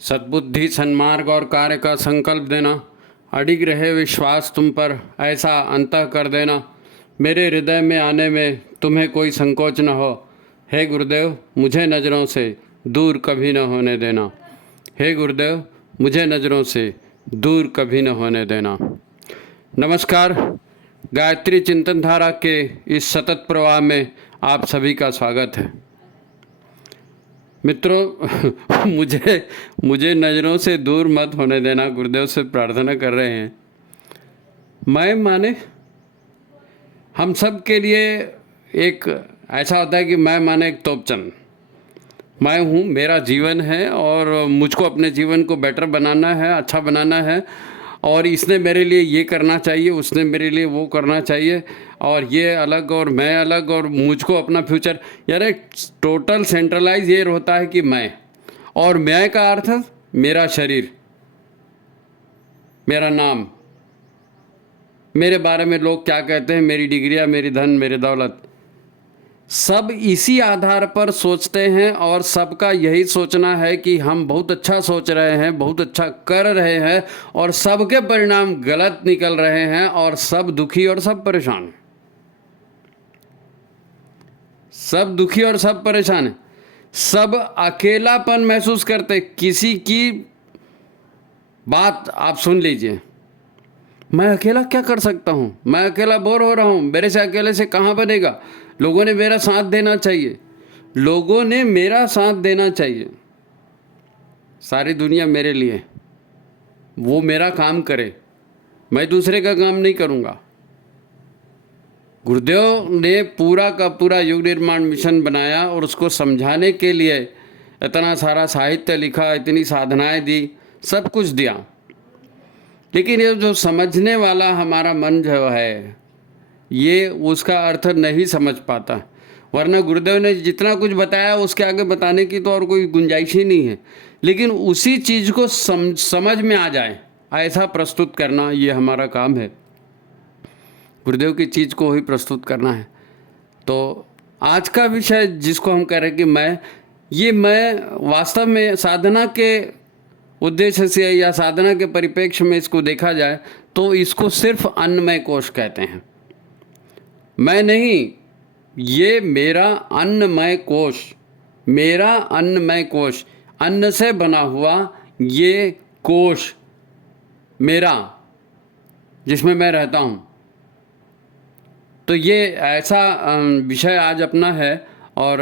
सद्बुद्धि, सन्मार्ग और कार्य का संकल्प देना, अडिग रहे विश्वास तुम पर, ऐसा अंतः कर देना, मेरे हृदय में आने में तुम्हें कोई संकोच न हो। हे गुरुदेव, मुझे नज़रों से दूर कभी न होने देना। हे गुरुदेव, मुझे नज़रों से दूर कभी न होने देना। नमस्कार, गायत्री चिंतन धारा के इस सतत प्रवाह में आप सभी का स्वागत है। मित्रों, मुझे नज़रों से दूर मत होने देना, गुरुदेव से प्रार्थना कर रहे हैं। मैं माने हम सब के लिए एक ऐसा होता है कि मैं माने एक तोपचन, मैं हूँ, मेरा जीवन है और मुझको अपने जीवन को बेटर बनाना है, अच्छा बनाना है, और इसने मेरे लिए ये करना चाहिए, उसने मेरे लिए वो करना चाहिए, और ये अलग और मैं अलग, और मुझको अपना फ्यूचर, यार एक टोटल सेंट्रलाइज ये होता है कि मैं, और मैं का अर्थ मेरा शरीर, मेरा नाम, मेरे बारे में लोग क्या कहते हैं, मेरी डिग्रियाँ, मेरी धन, मेरी दौलत, सब इसी आधार पर सोचते हैं। और सबका यही सोचना है कि हम बहुत अच्छा सोच रहे हैं, बहुत अच्छा कर रहे हैं, और सबके परिणाम गलत निकल रहे हैं, और सब दुखी और सब परेशान हैं। सब दुखी और सब परेशान हैं। सब अकेलापन महसूस करते। किसी की बात आप सुन लीजिए, मैं अकेला क्या कर सकता हूँ, मैं अकेला बोर हो रहा हूँ, मेरे से अकेले से कहाँ बनेगा, लोगों ने मेरा साथ देना चाहिए, लोगों ने मेरा साथ देना चाहिए, सारी दुनिया मेरे लिए, वो मेरा काम करे, मैं दूसरे का काम नहीं करूँगा। गुरुदेव ने पूरा का पूरा युग निर्माण मिशन बनाया और उसको समझाने के लिए इतना सारा साहित्य लिखा, इतनी साधनाएं दी, सब कुछ दिया। लेकिन ये जो समझने वाला हमारा मन जो है, ये उसका अर्थ नहीं समझ पाता। वरना गुरुदेव ने जितना कुछ बताया उसके आगे बताने की तो और कोई गुंजाइश ही नहीं है। लेकिन उसी चीज़ को समझ में आ जाए ऐसा प्रस्तुत करना, ये हमारा काम है। गुरुदेव की चीज़ को ही प्रस्तुत करना है। तो आज का विषय जिसको हम कह रहे हैं कि मैं वास्तव में साधना के उद्देश्य से या साधना के परिप्रेक्ष्य में इसको देखा जाए तो इसको सिर्फ अन्नमय कोश कहते हैं। मैं नहीं, ये मेरा अन्नमय कोश, मेरा अन्नमय कोश, अन्न से बना हुआ ये कोश मेरा, जिसमें मैं रहता हूँ। तो ये ऐसा विषय आज अपना है और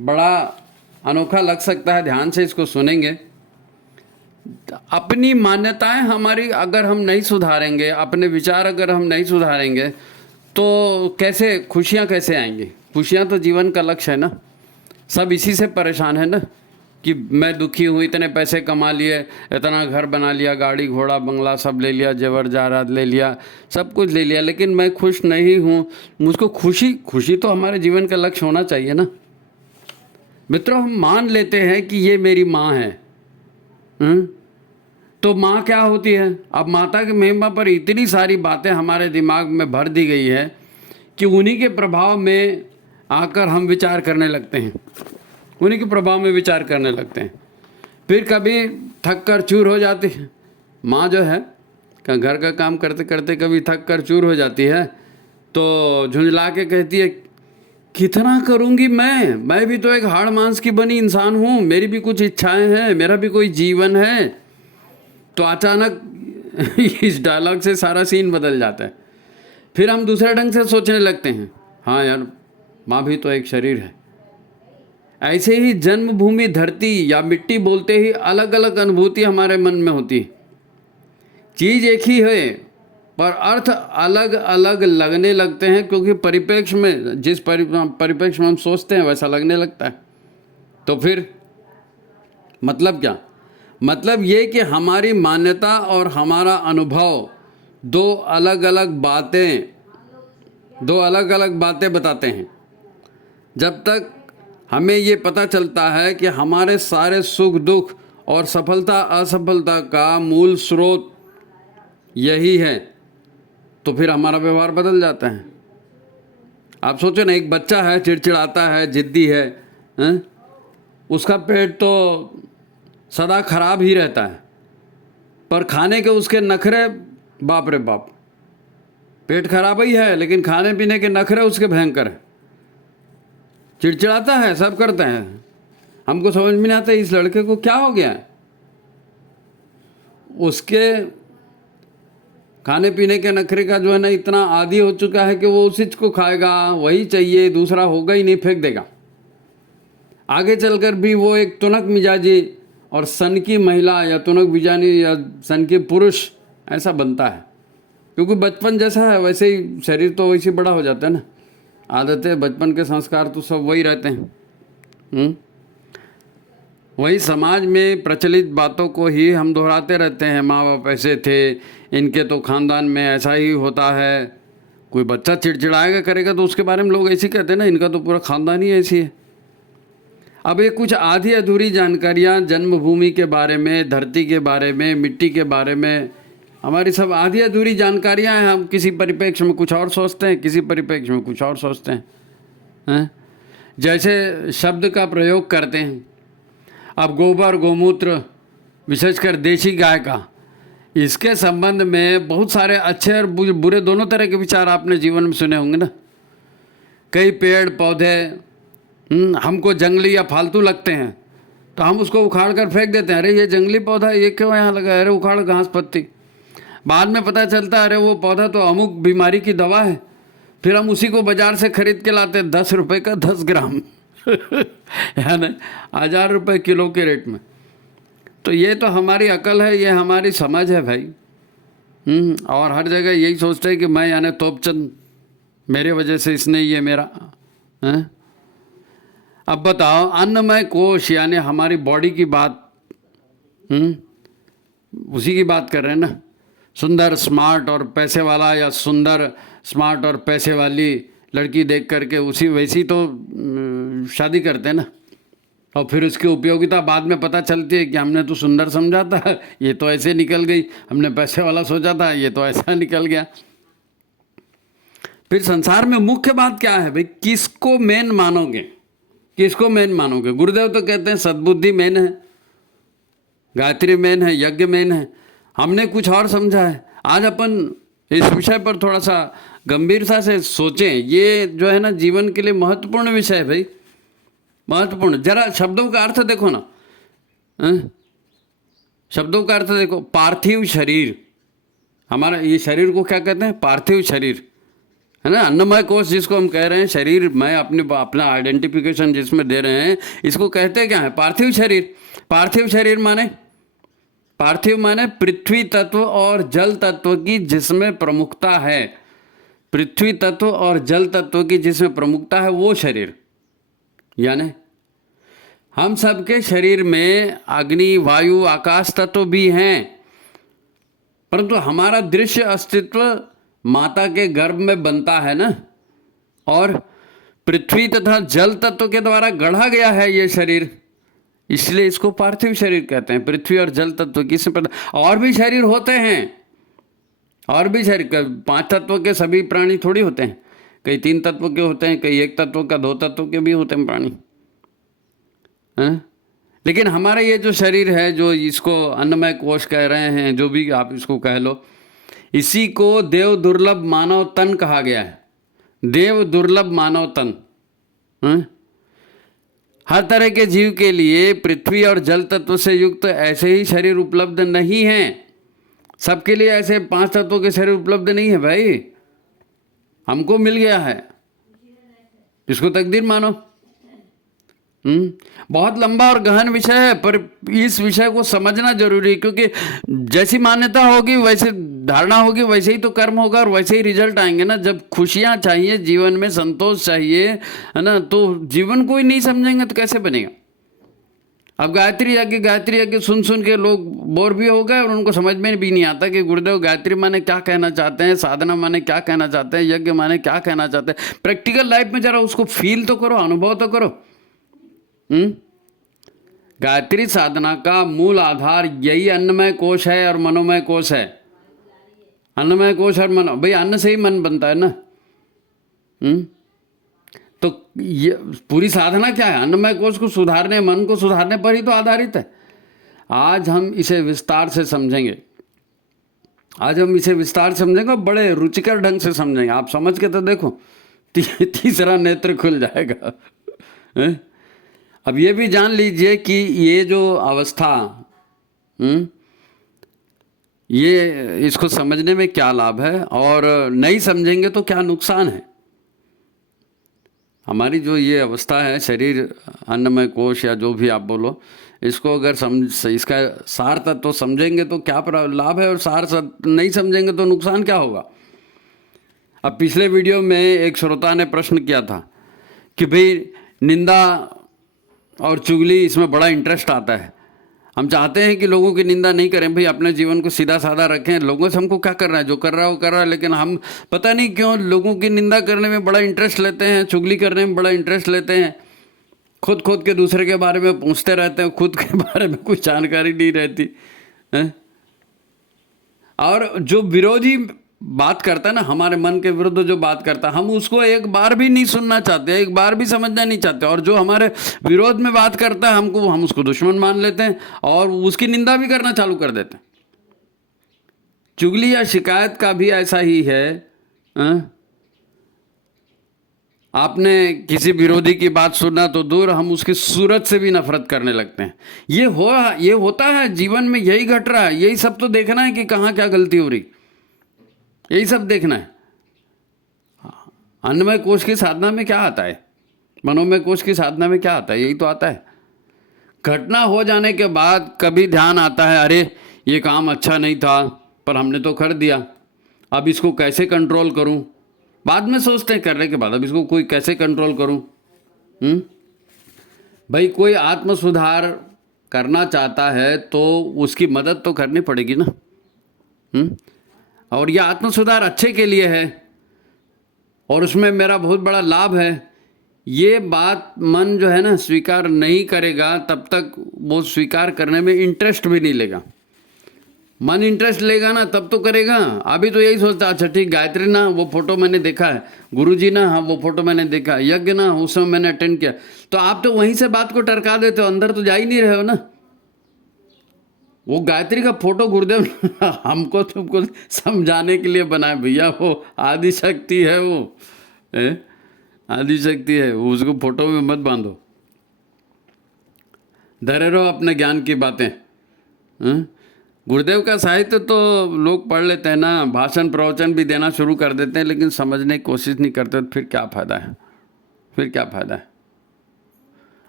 बड़ा अनोखा लग सकता है। ध्यान से इसको सुनेंगे। अपनी मान्यताएं हमारी अगर हम नहीं सुधारेंगे, अपने विचार अगर हम नहीं सुधारेंगे, तो कैसे खुशियाँ कैसे आएंगी? खुशियाँ तो जीवन का लक्ष्य है ना। सब इसी से परेशान है ना कि मैं दुखी हूँ, इतने पैसे कमा लिए, इतना घर बना लिया, गाड़ी घोड़ा बंगला सब ले लिया, जेवर जायदाद ले लिया, सब कुछ ले लिया, लेकिन मैं खुश नहीं हूँ। मुझको खुशी तो हमारे जीवन का लक्ष्य होना चाहिए ना। मित्रों, हम मान लेते हैं कि ये मेरी माँ है। तो माँ क्या होती है? अब माता की महिमा पर इतनी सारी बातें हमारे दिमाग में भर दी गई है कि उन्हीं के प्रभाव में आकर हम विचार करने लगते हैं, उन्हीं के प्रभाव में विचार करने लगते हैं। फिर कभी थक कर चूर हो जाती है माँ जो है, घर का काम करते करते कभी थक कर चूर हो जाती है, तो झुंझला के कहती है, कितना करूँगी मैं भी तो एक हाड़ मांस की बनी इंसान हूँ, मेरी भी कुछ इच्छाएं हैं, मेरा भी कोई जीवन है। तो अचानक इस डायलॉग से सारा सीन बदल जाता है। फिर हम दूसरे ढंग से सोचने लगते हैं, हाँ यार, माँ भी तो एक शरीर है। ऐसे ही जन्मभूमि धरती या मिट्टी बोलते ही अलग अलग अनुभूति हमारे मन में होती है। चीज़ एक ही है पर अर्थ अलग अलग लगने लगते हैं, क्योंकि परिप्रेक्ष्य में, जिस परिप्रेक्ष्य में हम सोचते हैं वैसा लगने लगता है। तो फिर मतलब क्या? मतलब ये कि हमारी मान्यता और हमारा अनुभव दो अलग अलग बातें बताते हैं। जब तक हमें ये पता चलता है कि हमारे सारे सुख दुख और सफलता असफलता का मूल स्रोत यही है, तो फिर हमारा व्यवहार बदल जाता है। आप सोचो ना, एक बच्चा है, चिड़चिड़ाता है, जिद्दी है, उसका पेट तो सदा खराब ही रहता है, पर खाने के उसके नखरे बाप रे बाप। पेट खराब ही है लेकिन खाने पीने के नखरे उसके भयंकर है। चिड़चिड़ाता है, सब करते हैं। हमको समझ में नहीं आता इस लड़के को क्या हो गया है। उसके खाने पीने के नखरे का जो है ना इतना आदी हो चुका है कि वो उसी को खाएगा, वही चाहिए, दूसरा होगा ही नहीं, फेंक देगा। आगे चलकर भी वो एक तुनक मिजाजी और सन की महिला या तुनक मिजाजी या सन की पुरुष ऐसा बनता है, क्योंकि बचपन जैसा है वैसे ही शरीर तो वैसे बड़ा हो जाता है ना। आदतें, बचपन के संस्कार तो सब वही रहते हैं। वही समाज में प्रचलित बातों को ही हम दोहराते रहते हैं। माँ बाप ऐसे थे, इनके तो खानदान में ऐसा ही होता है। कोई बच्चा चिड़चिड़ाएगा करेगा तो उसके बारे में लोग ऐसे कहते हैं ना, इनका तो पूरा खानदान ही ऐसी है। अब ये कुछ आधी अधूरी जानकारियाँ जन्मभूमि के बारे में, धरती के बारे में, मिट्टी के बारे में, हमारी सब आधी अधूरी जानकारियाँ हैं। हम किसी परिप्रेक्ष्य में कुछ और सोचते हैं, किसी परिप्रेक्ष्य में कुछ और सोचते हैं। जैसे शब्द का प्रयोग करते हैं। अब गोबर, गोमूत्र, विशेषकर देशी गाय का, इसके संबंध में बहुत सारे अच्छे और बुरे दोनों तरह के विचार आपने जीवन में सुने होंगे ना। कई पेड़ पौधे हमको जंगली या फालतू लगते हैं तो हम उसको उखाड़ कर फेंक देते हैं। अरे ये जंगली पौधा, ये क्यों यहाँ लगा है, अरे उखाड़ घास पत्ती। बाद में पता चलता है अरे वो पौधा तो अमुक बीमारी की दवा है। फिर हम उसी को बाजार से खरीद के लाते हैं 10 रुपये का 10 ग्राम यानी 1000 रुपये किलो के रेट में। तो ये तो हमारी अकल है, ये हमारी समझ है भाई। और हर जगह यही सोचते हैं कि मैं यानी तोपचंद, मेरे वजह से इसने ये मेरा है। अब बताओ, अन्नमय कोश यानी हमारी बॉडी की बात, उसी की बात कर रहे हैं ना। सुंदर स्मार्ट और पैसे वाला या सुंदर स्मार्ट और पैसे वाली लड़की देख करके उसी वैसी तो शादी करते हैं ना। और फिर उसकी उपयोगिता बाद में पता चलती है कि हमने तो सुंदर समझा था, ये तो ऐसे निकल गई। हमने पैसे वाला सोचा था, ये तो ऐसा निकल गया। फिर संसार में मुख्य बात क्या है भाई, किसको मेन मानोगे, किसको मेन मानोगे। गुरुदेव तो कहते हैं सद्बुद्धि मेन है, गायत्री मेन है, यज्ञ मेन है। हमने कुछ और समझा है। आज अपन इस विषय पर थोड़ा सा गंभीरता से सोचें। ये जो है ना जीवन के लिए महत्वपूर्ण विषय है भाई, महत्वपूर्ण। जरा शब्दों का अर्थ देखो ना, शब्दों का अर्थ देखो। पार्थिव शरीर, हमारा ये शरीर को क्या कहते हैं, पार्थिव शरीर है ना। अन्नमय कोश जिसको हम कह रहे हैं, शरीर मैं अपना आइडेंटिफिकेशन जिसमें दे रहे हैं, इसको कहते क्या है, पार्थिव शरीर। पार्थिव शरीर माने, पार्थिव माने पृथ्वी तत्व और जल तत्व की जिसमें प्रमुखता है। पृथ्वी तत्व और जल तत्व की जिसमें प्रमुखता है वो शरीर। यानी हम सबके शरीर में अग्नि, वायु, आकाश तत्व भी हैं, परंतु हमारा दृश्य अस्तित्व माता के गर्भ में बनता है ना। और पृथ्वी तथा जल तत्व के द्वारा गढ़ा गया है ये शरीर, इसलिए इसको पार्थिव शरीर कहते हैं। पृथ्वी और जल तत्व की से और भी शरीर होते हैं, और भी शरीर। 5 तत्व के सभी प्राणी थोड़ी होते हैं, कई 3 तत्व के होते हैं, कई 1 तत्व का, 2 तत्व के भी होते हैं प्राणी, हैं। लेकिन हमारा ये जो शरीर है, जो इसको अन्नमय कोश कह रहे हैं, जो भी आप इसको कह लो, इसी को देव दुर्लभ मानव तन कहा गया है। देव दुर्लभ मानव तन, हैं। हर तरह के जीव के लिए पृथ्वी और जल तत्व से युक्त ऐसे ही शरीर उपलब्ध नहीं हैं। सबके लिए ऐसे 5 तत्वों के शरीर उपलब्ध नहीं है भाई। हमको मिल गया है, इसको तकदीर मानो। बहुत लंबा और गहन विषय है, पर इस विषय को समझना जरूरी है, क्योंकि जैसी मान्यता होगी वैसे धारणा होगी, वैसे ही तो कर्म होगा और वैसे ही रिजल्ट आएंगे ना। जब खुशियां चाहिए जीवन में, संतोष चाहिए, है ना, तो जीवन को ही नहीं समझेंगे तो कैसे बनेगा। अब गायत्री यज्ञ सुन सुन के लोग बोर भी हो गए और उनको समझ में भी नहीं आता कि गुरुदेव गायत्री माने क्या कहना चाहते हैं, साधना माने क्या कहना चाहते हैं, यज्ञ माने क्या कहना चाहते हैं। प्रैक्टिकल लाइफ में जरा उसको फील तो करो, अनुभव तो करो। गायत्री साधना का मूल आधार यही अन्नमय कोश है और मनोमय कोश है। अन्नमय कोश और मनो, भाई अन्न से ही मन बनता है ना। तो ये पूरी साधना क्या है, अन्नमय कोश को सुधारने, मन को सुधारने पर ही तो आधारित है। आज हम इसे विस्तार से समझेंगे। आज हम इसे विस्तार से समझेंगे, बड़े रुचिकर ढंग से समझेंगे। आप समझ के तो देखो, तीसरा नेत्र खुल जाएगा। अब ये भी जान लीजिए कि ये जो अवस्था, ये इसको समझने में क्या लाभ है और नहीं समझेंगे तो क्या नुकसान है। हमारी जो ये अवस्था है, शरीर, अन्नमय कोश या जो भी आप बोलो, इसको अगर इसका सार तत्व तो समझेंगे तो क्या लाभ है और सार नहीं समझेंगे तो नुकसान क्या होगा। अब पिछले वीडियो में एक श्रोता ने प्रश्न किया था कि भाई निंदा और चुगली, इसमें बड़ा इंटरेस्ट आता है। हम चाहते हैं कि लोगों की निंदा नहीं करें, भाई अपने जीवन को सीधा साधा रखें, लोगों से हमको क्या करना है, जो कर रहा है वो कर रहा है। लेकिन हम पता नहीं क्यों लोगों की निंदा करने में बड़ा इंटरेस्ट लेते हैं, चुगली करने में बड़ा इंटरेस्ट लेते हैं, खुद के दूसरे के बारे में पूछते रहते हैं, खुद के बारे में कुछ जानकारी नहीं रहती है। और जो विरोधी बात करता है ना, हमारे मन के विरुद्ध जो बात करता है, हम उसको एक बार भी नहीं सुनना चाहते, एक बार भी समझना नहीं चाहते। और जो हमारे विरोध में बात करता है हम उसको दुश्मन मान लेते हैं और उसकी निंदा भी करना चालू कर देते हैं। चुगली या शिकायत का भी ऐसा ही है। आपने किसी विरोधी की बात सुना तो दूर, हम उसकी सूरत से भी नफरत करने लगते हैं। ये होता है जीवन में, यही घट रहा है। यही सब तो देखना है कि कहाँ क्या गलती हो रही, यही सब देखना है। अन्नमय कोश की साधना में क्या आता है, मनोमय कोश की साधना में क्या आता है, यही तो आता है। घटना हो जाने के बाद कभी ध्यान आता है, अरे ये काम अच्छा नहीं था पर हमने तो कर दिया, अब इसको कैसे कंट्रोल करूं। बाद में सोचते हैं करने के बाद, अब इसको कोई कैसे कंट्रोल करूं। भाई कोई आत्म सुधार करना चाहता है तो उसकी मदद तो करनी पड़ेगी ना। और यह आत्म सुधार अच्छे के लिए है और उसमें मेरा बहुत बड़ा लाभ है। ये बात मन जो है ना स्वीकार नहीं करेगा, तब तक वो स्वीकार करने में इंटरेस्ट भी नहीं लेगा। मन इंटरेस्ट लेगा ना तब तो करेगा। अभी तो यही सोचता, अच्छा ठीक, गायत्री ना वो फोटो मैंने देखा है, गुरुजी ना हाँ वो फोटो मैंने देखा, यज्ञ ना उसमें मैंने अटेंड किया। तो आप तो वहीं से बात को टरका देते हो, अंदर तो जा ही नहीं रहे हो ना। वो गायत्री का फोटो गुरुदेव हमको तुमको समझाने के लिए बनाए भैया, वो आदि शक्ति है, वो आदि शक्ति है, वो उसको फोटो में मत बांधो। धरे रहो अपने ज्ञान की बातें। गुरुदेव का साहित्य तो लोग पढ़ लेते हैं ना, भाषण प्रवचन भी देना शुरू कर देते हैं, लेकिन समझने की कोशिश नहीं करते, तो फिर क्या फायदा है, फिर क्या फायदा है।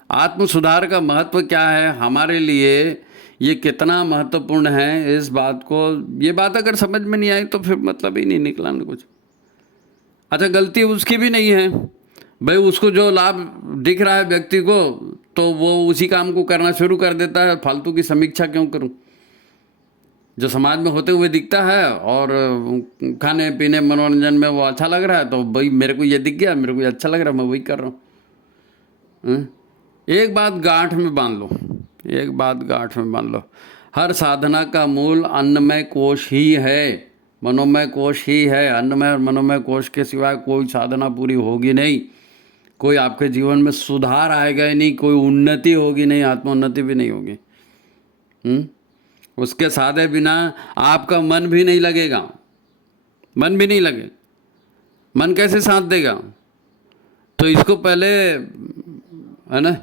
आत्म सुधार का महत्व क्या है हमारे लिए, ये कितना महत्वपूर्ण है, इस बात को, ये बात अगर समझ में नहीं आई तो फिर मतलब ही नहीं निकला ना कुछ। अच्छा गलती उसकी भी नहीं है भाई, उसको जो लाभ दिख रहा है व्यक्ति को तो वो उसी काम को करना शुरू कर देता है। फालतू की समीक्षा क्यों करूं, जो समाज में होते हुए दिखता है और खाने पीने मनोरंजन में वो अच्छा लग रहा है, तो भाई मेरे को ये दिख गया, मेरे को ये अच्छा लग रहा है, मैं वही कर रहा हूँ। एक बात गांठ में बांध लो, एक बात गांठ में बांध लो, हर साधना का मूल अन्नमय कोश ही है, मनोमय कोश ही है। अन्नमय और मनोमय कोश के सिवाय कोई साधना पूरी होगी नहीं, कोई आपके जीवन में सुधार आएगा ही नहीं, कोई उन्नति होगी नहीं, आत्मोन्नति भी नहीं होगी। उसके साधे बिना आपका मन भी नहीं लगेगा, मन भी नहीं लगेगा। मन कैसे साथ देगा, तो इसको पहले है ना,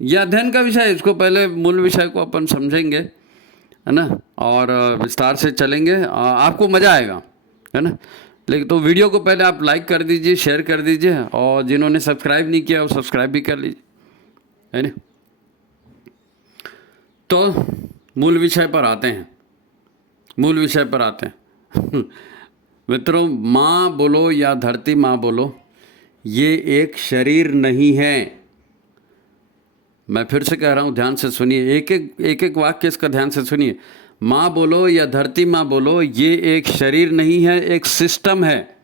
यह अध्ययन का विषय है, इसको पहले मूल विषय को अपन समझेंगे है ना, और विस्तार से चलेंगे, आपको मज़ा आएगा है ना। लेकिन तो वीडियो को पहले आप लाइक कर दीजिए, शेयर कर दीजिए, और जिन्होंने सब्सक्राइब नहीं किया वो सब्सक्राइब भी कर लीजिए, है ना। तो मूल विषय पर आते हैं, मूल विषय पर आते हैं। मित्रों, माँ बोलो या धरती माँ बोलो, ये एक शरीर नहीं है। मैं फिर से कह रहा हूँ, ध्यान से सुनिए, एक एक वाक्य इसका ध्यान से सुनिए। माँ बोलो या धरती माँ बोलो, ये एक शरीर नहीं है, एक सिस्टम है।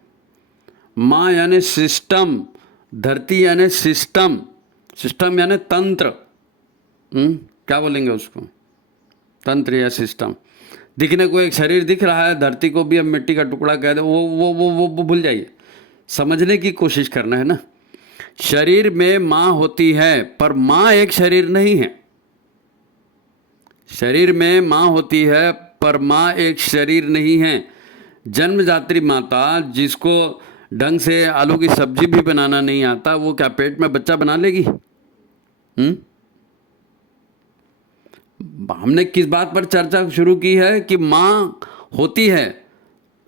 माँ यानी सिस्टम, धरती यानी सिस्टम, सिस्टम यानी तंत्र। क्या बोलेंगे उसको, तंत्र या सिस्टम। दिखने को एक शरीर दिख रहा है, धरती को भी अब मिट्टी का टुकड़ा कह दे, वो भूल जाइए, समझने की कोशिश करना है ना। शरीर में माँ होती है पर माँ एक शरीर नहीं है। शरीर में माँ होती है, पर माँ एक शरीर नहीं है। जन्मदात्री माता जिसको ढंग से आलू की सब्जी भी बनाना नहीं आता, वो क्या पेट में बच्चा बना लेगी? हमने किस बात पर चर्चा शुरू की है कि माँ होती है,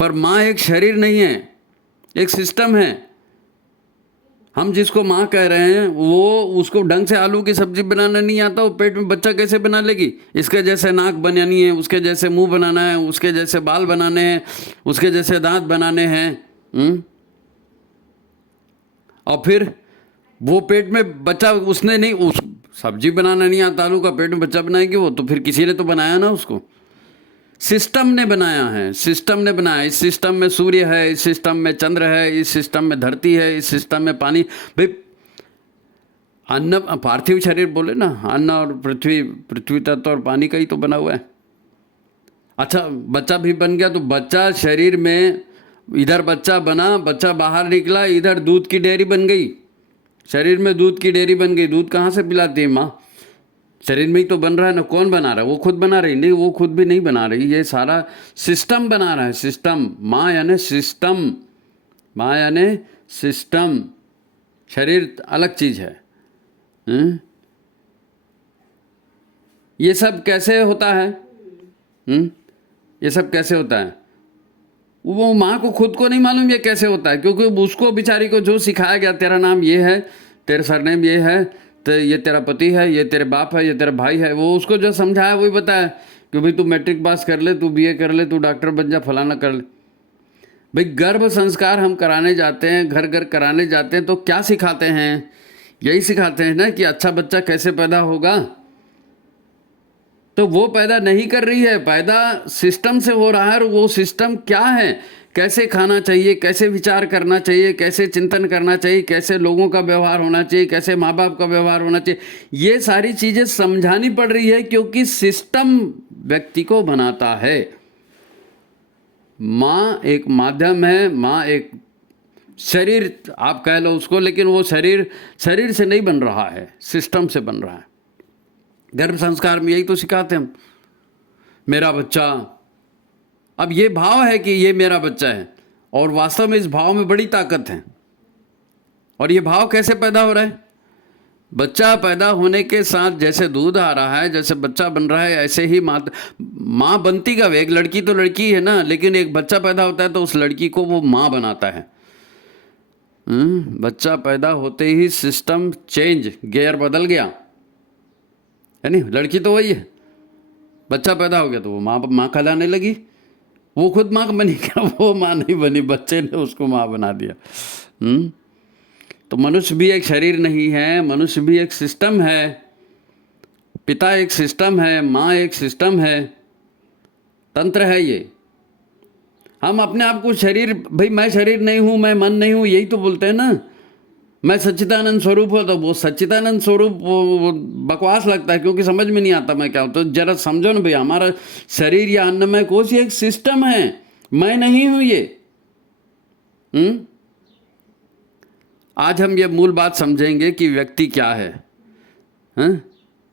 पर माँ एक शरीर नहीं है, एक सिस्टम है। हम जिसको माँ कह रहे हैं वो, उसको ढंग से आलू की सब्जी बनाना नहीं आता, वो पेट में बच्चा कैसे बना लेगी? इसके जैसे नाक बनानी है, उसके जैसे मुंह बनाना है, उसके जैसे बाल बनाने हैं, उसके जैसे दांत बनाने हैं। और फिर वो पेट में बच्चा, उसने नहीं, उस सब्जी बनाना नहीं आता आलू का, पेट में बच्चा बनाएगी वो? तो फिर किसी ने तो बनाया ना उसको, सिस्टम ने बनाया है, सिस्टम ने बनाया। इस सिस्टम में सूर्य है, इस सिस्टम में चंद्र है, इस सिस्टम में धरती है, इस सिस्टम में पानी। भाई अन्न, पार्थिव शरीर बोले ना, अन्न और पृथ्वी, पृथ्वी तत्व और पानी का ही तो बना हुआ है। अच्छा, बच्चा भी बन गया तो बच्चा शरीर में, इधर बच्चा बना, बच्चा बाहर निकला, इधर दूध की डेयरी बन गई, शरीर में दूध की डेयरी बन गई। दूध कहाँ से पिलाती है माँ? शरीर में ही तो बन रहा है ना। कौन बना रहा है? वो खुद बना रही? नहीं, वो खुद भी नहीं बना रही, ये सारा सिस्टम बना रहा है। सिस्टम, माँ यानी सिस्टम, माँ यानी सिस्टम। शरीर अलग चीज है। ये सब कैसे होता है? ये सब कैसे होता है? वो माँ को खुद को नहीं मालूम ये कैसे होता है, क्योंकि उसको बेचारी को जो सिखाया गया, तेरा नाम ये है, तेरा सरनेम ये है, तो ये तेरा पति है, ये तेरे बाप है, ये तेरा भाई है, वो उसको जो समझाया वही बताया कि भाई तू मैट्रिक पास कर ले, तू बीए कर ले, तू डॉक्टर बन जा, फलाना कर ले। भाई गर्भ संस्कार हम कराने जाते हैं, घर घर कराने जाते हैं, तो क्या सिखाते हैं? यही सिखाते हैं ना कि अच्छा बच्चा कैसे पैदा होगा। तो वो पैदा नहीं कर रही है, पैदा सिस्टम से हो रहा है। और वो सिस्टम क्या है? कैसे खाना चाहिए, कैसे विचार करना चाहिए, कैसे चिंतन करना चाहिए, कैसे लोगों का व्यवहार होना चाहिए, कैसे माँ बाप का व्यवहार होना चाहिए, ये सारी चीज़ें समझानी पड़ रही है, क्योंकि सिस्टम व्यक्ति को बनाता है। माँ एक माध्यम है, माँ एक शरीर आप कह लो उसको, लेकिन वो शरीर शरीर से नहीं बन रहा है, सिस्टम से बन रहा है। गर्भ संस्कार में यही तो सिखाते हम, मेरा बच्चा। अब ये भाव है कि ये मेरा बच्चा है, और वास्तव में इस भाव में बड़ी ताकत है। और ये भाव कैसे पैदा हो रहा है? बच्चा पैदा होने के साथ जैसे दूध आ रहा है, जैसे बच्चा बन रहा है, ऐसे ही माँ बनती का, एक लड़की तो लड़की है ना, लेकिन एक बच्चा पैदा होता है तो उस लड़की को वो माँ बनाता है। बच्चा पैदा होते ही सिस्टम चेंज, गियर बदल गया, है नहीं? लड़की तो वही है, बच्चा पैदा हो गया तो वो माँ कहलाने लगी। वो खुद माँ बनी क्या? वो माँ नहीं बनी, बच्चे ने उसको माँ बना दिया। तो मनुष्य भी एक शरीर नहीं है, मनुष्य भी एक सिस्टम है। पिता एक सिस्टम है, माँ एक सिस्टम है, तंत्र है ये। हम अपने आप को शरीर, भाई मैं शरीर नहीं हूँ, मैं मन नहीं हूँ, यही तो बोलते हैं ना। मैं सच्चिदानंद स्वरूप हो, तो वो सच्चिदानंद स्वरूप वो बकवास लगता है, क्योंकि समझ में नहीं आता मैं क्या हूँ। तो जरा समझो ना भाई, हमारा शरीर या अन्नमय कोश एक सिस्टम है, मैं नहीं हूँ ये। आज हम ये मूल बात समझेंगे कि व्यक्ति क्या है।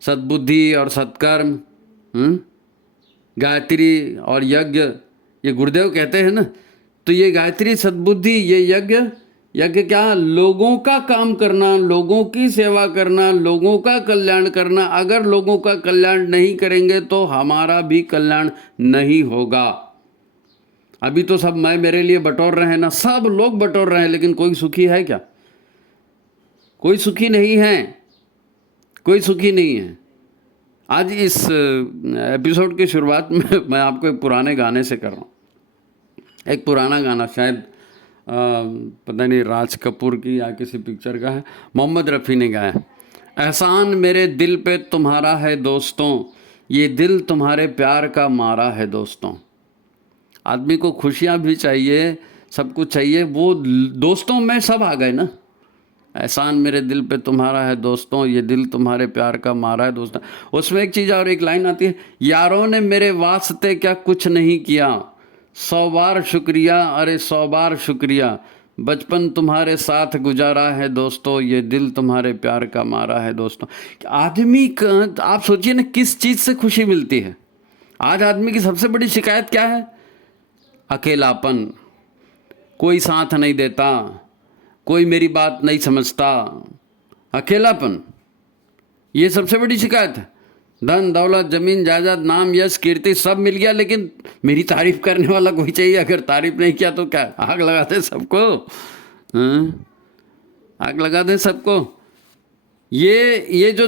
सद्बुद्धि और सत्कर्म, गायत्री और यज्ञ, ये गुरुदेव कहते हैं ना। तो ये गायत्री, सद्बुद्धि, ये यज्ञ, यज्ञ क्या? लोगों का काम करना, लोगों की सेवा करना, लोगों का कल्याण करना। अगर लोगों का कल्याण नहीं करेंगे तो हमारा भी कल्याण नहीं होगा। अभी तो सब मैं मेरे लिए बटोर रहे हैं ना, सब लोग बटोर रहे हैं, लेकिन कोई सुखी है क्या? कोई सुखी नहीं है, कोई सुखी नहीं है। आज इस एपिसोड की शुरुआत में मैं आपको एक पुराने गाने से कर रहा हूँ। एक पुराना गाना, शायद पता नहीं राज कपूर की या किसी पिक्चर का है, मोहम्मद रफ़ी ने गाया। एहसान मेरे दिल पे तुम्हारा है दोस्तों, ये दिल तुम्हारे प्यार का मारा है दोस्तों। आदमी को खुशियाँ भी चाहिए, सब कुछ चाहिए, वो दोस्तों में सब आ गए ना। एहसान मेरे दिल पे तुम्हारा है दोस्तों, ये दिल तुम्हारे प्यार का मारा है दोस्तों। उसमें एक चीज़ और, एक लाइन आती है, यारों ने मेरे वास्ते क्या कुछ नहीं किया, 100 बार शुक्रिया, अरे 100 बार शुक्रिया, बचपन तुम्हारे साथ गुजारा है दोस्तों, ये दिल तुम्हारे प्यार का मारा है दोस्तों। आदमी का आप सोचिए ना किस चीज़ से खुशी मिलती है। आज आदमी की सबसे बड़ी शिकायत क्या है? अकेलापन, कोई साथ नहीं देता, कोई मेरी बात नहीं समझता, अकेलापन, ये सबसे बड़ी शिकायत है। धन दौलत जमीन जायदाद नाम यश कीर्ति सब मिल गया, लेकिन मेरी तारीफ करने वाला कोई चाहिए। अगर तारीफ नहीं किया तो क्या आग लगा दे सबको, आग लगा दे सबको। ये जो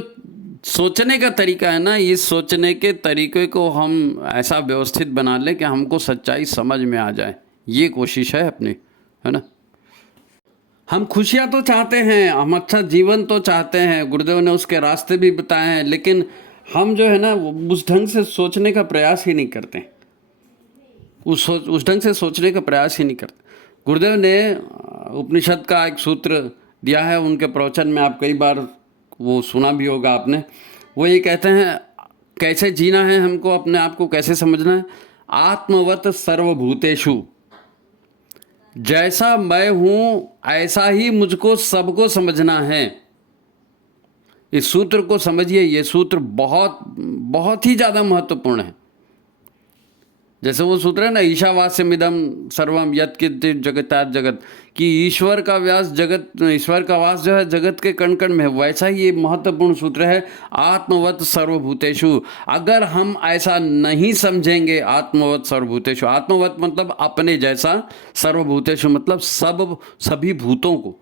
सोचने का तरीका है ना, इस सोचने के तरीके को हम ऐसा व्यवस्थित बना लें कि हमको सच्चाई समझ में आ जाए, ये कोशिश है अपनी, है ना। हम खुशियाँ तो चाहते हैं, हम अच्छा जीवन तो चाहते हैं, गुरुदेव ने उसके रास्ते भी बताए हैं, लेकिन हम जो है ना उस ढंग से सोचने का प्रयास ही नहीं करते, उस ढंग से सोचने का प्रयास ही नहीं करते। गुरुदेव ने उपनिषद का एक सूत्र दिया है, उनके प्रवचन में आप कई बार वो सुना भी होगा आपने। वो ये कहते हैं कैसे जीना है हमको, अपने आप को कैसे समझना है। आत्मवत सर्वभूतेषु, जैसा मैं हूं ऐसा ही मुझको सबको समझना है। इस सूत्र को समझिए, ये सूत्र बहुत बहुत ही ज़्यादा महत्वपूर्ण है। जैसे वो सूत्र है ना, ईशावास्यमिदं सर्वम यत्किंचित् जगत्यात् जगत, कि ईश्वर का ईश्वर का वास जो है जगत के कण कण में है, वैसा ही ये महत्वपूर्ण सूत्र है आत्मवत सर्वभूतेषु। अगर हम ऐसा नहीं समझेंगे, आत्मवत सर्वभूतेषु, आत्मवत मतलब अपने जैसा, सर्वभूतेषु मतलब सभी भूतों को।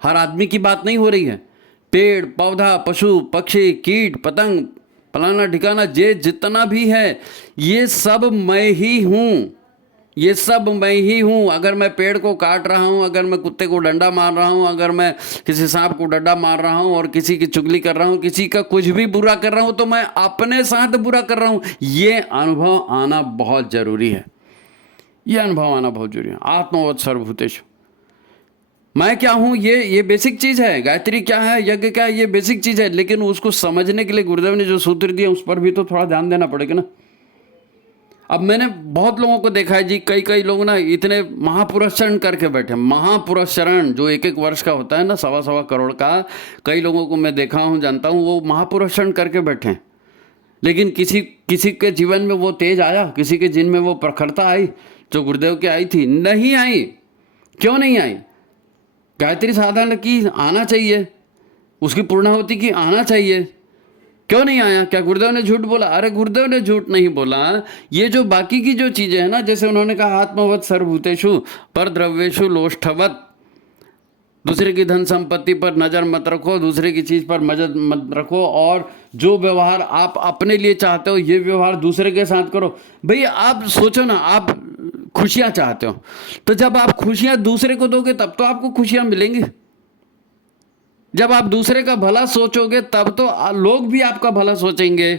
हर आदमी की बात नहीं हो रही है, पेड़ पौधा पशु पक्षी कीट पतंग फलाना ठिकाना जे जितना भी है, ये सब मैं ही हूँ, ये सब मैं ही हूँ। अगर मैं पेड़ को काट रहा हूँ, अगर मैं कुत्ते को डंडा मार रहा हूँ, अगर मैं किसी सांप को डंडा मार रहा हूँ और किसी की चुगली कर रहा हूँ, किसी का कुछ भी बुरा कर रहा हूँ, तो मैं अपने साथ बुरा कर रहा हूँ। ये अनुभव आना बहुत जरूरी है, ये अनुभव आना बहुत जरूरी है। आत्मवत सर्वभूतेषु, मैं क्या हूँ, ये बेसिक चीज़ है। गायत्री क्या है, यज्ञ क्या है, ये बेसिक चीज़ है, लेकिन उसको समझने के लिए गुरुदेव ने जो सूत्र दिए उस पर भी तो थोड़ा ध्यान देना पड़ेगा ना। अब मैंने बहुत लोगों को देखा है जी, कई लोग ना इतने महापुरुषचरण करके बैठे, महापुरुषचरण जो 1-1 वर्ष का होता है ना, 1.25 करोड़ का, कई लोगों को मैं देखा हूँ, जानता हूँ, वो महापुरुषचरण करके बैठे हैं। लेकिन किसी के जीवन में वो तेज आया, किसी के जीवन में वो प्रखरता आई जो गुरुदेव की आई थी? नहीं आई। क्यों नहीं आई? गायत्री साधना की आना चाहिए, उसकी पूर्णाहुति की आना चाहिए, क्यों नहीं आया? क्या गुरुदेव ने झूठ बोला? अरे गुरुदेव ने झूठ नहीं बोला। ये जो बाकी की जो चीज़ें हैं ना, जैसे उन्होंने कहा आत्मवत सर्वभूतेषु पर द्रव्येषु लोष्ठवत, दूसरे की धन संपत्ति पर नज़र मत रखो, दूसरे की चीज़ पर नजर मत रखो, और जो व्यवहार आप अपने लिए चाहते हो ये व्यवहार दूसरे के साथ करो। भाई आप सोचो ना, आप खुशियाँ चाहते हो, तो जब आप खुशियाँ दूसरे को दोगे तब तो आपको खुशियाँ मिलेंगी। जब आप दूसरे का भला सोचोगे तब तो लोग भी आपका भला सोचेंगे।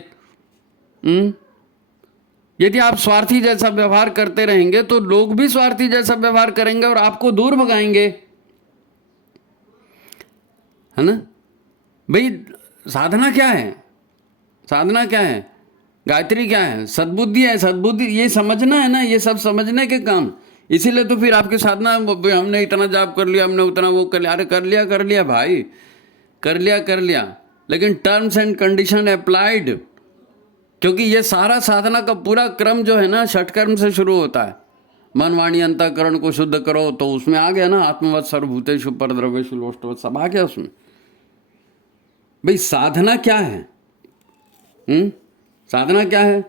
यदि आप स्वार्थी जैसा व्यवहार करते रहेंगे तो लोग भी स्वार्थी जैसा व्यवहार करेंगे और आपको दूर भगाएंगे, है ना। भाई साधना क्या है? साधना क्या है? गायत्री क्या है? सद्बुद्धि है। सद्बुद्धि ये समझना है ना, ये सब समझने के काम। इसीलिए तो फिर आपकी साधना, हमने इतना जाप कर लिया, हमने उतना वो कर लिया। अरे कर लिया भाई, कर लिया, लेकिन टर्म्स एंड कंडीशन अप्लाइड। क्योंकि ये सारा साधना का पूरा क्रम जो है ना, षटकर्म से शुरू होता है। मन वाणी अंतःकरण को शुद्ध करो, तो उसमें आ गया ना आत्मवत सर्वभूतेषु परद्रव्येषु लोष्ठवत, सब आ गया उसमें। भाई साधना क्या है? साधना क्या है?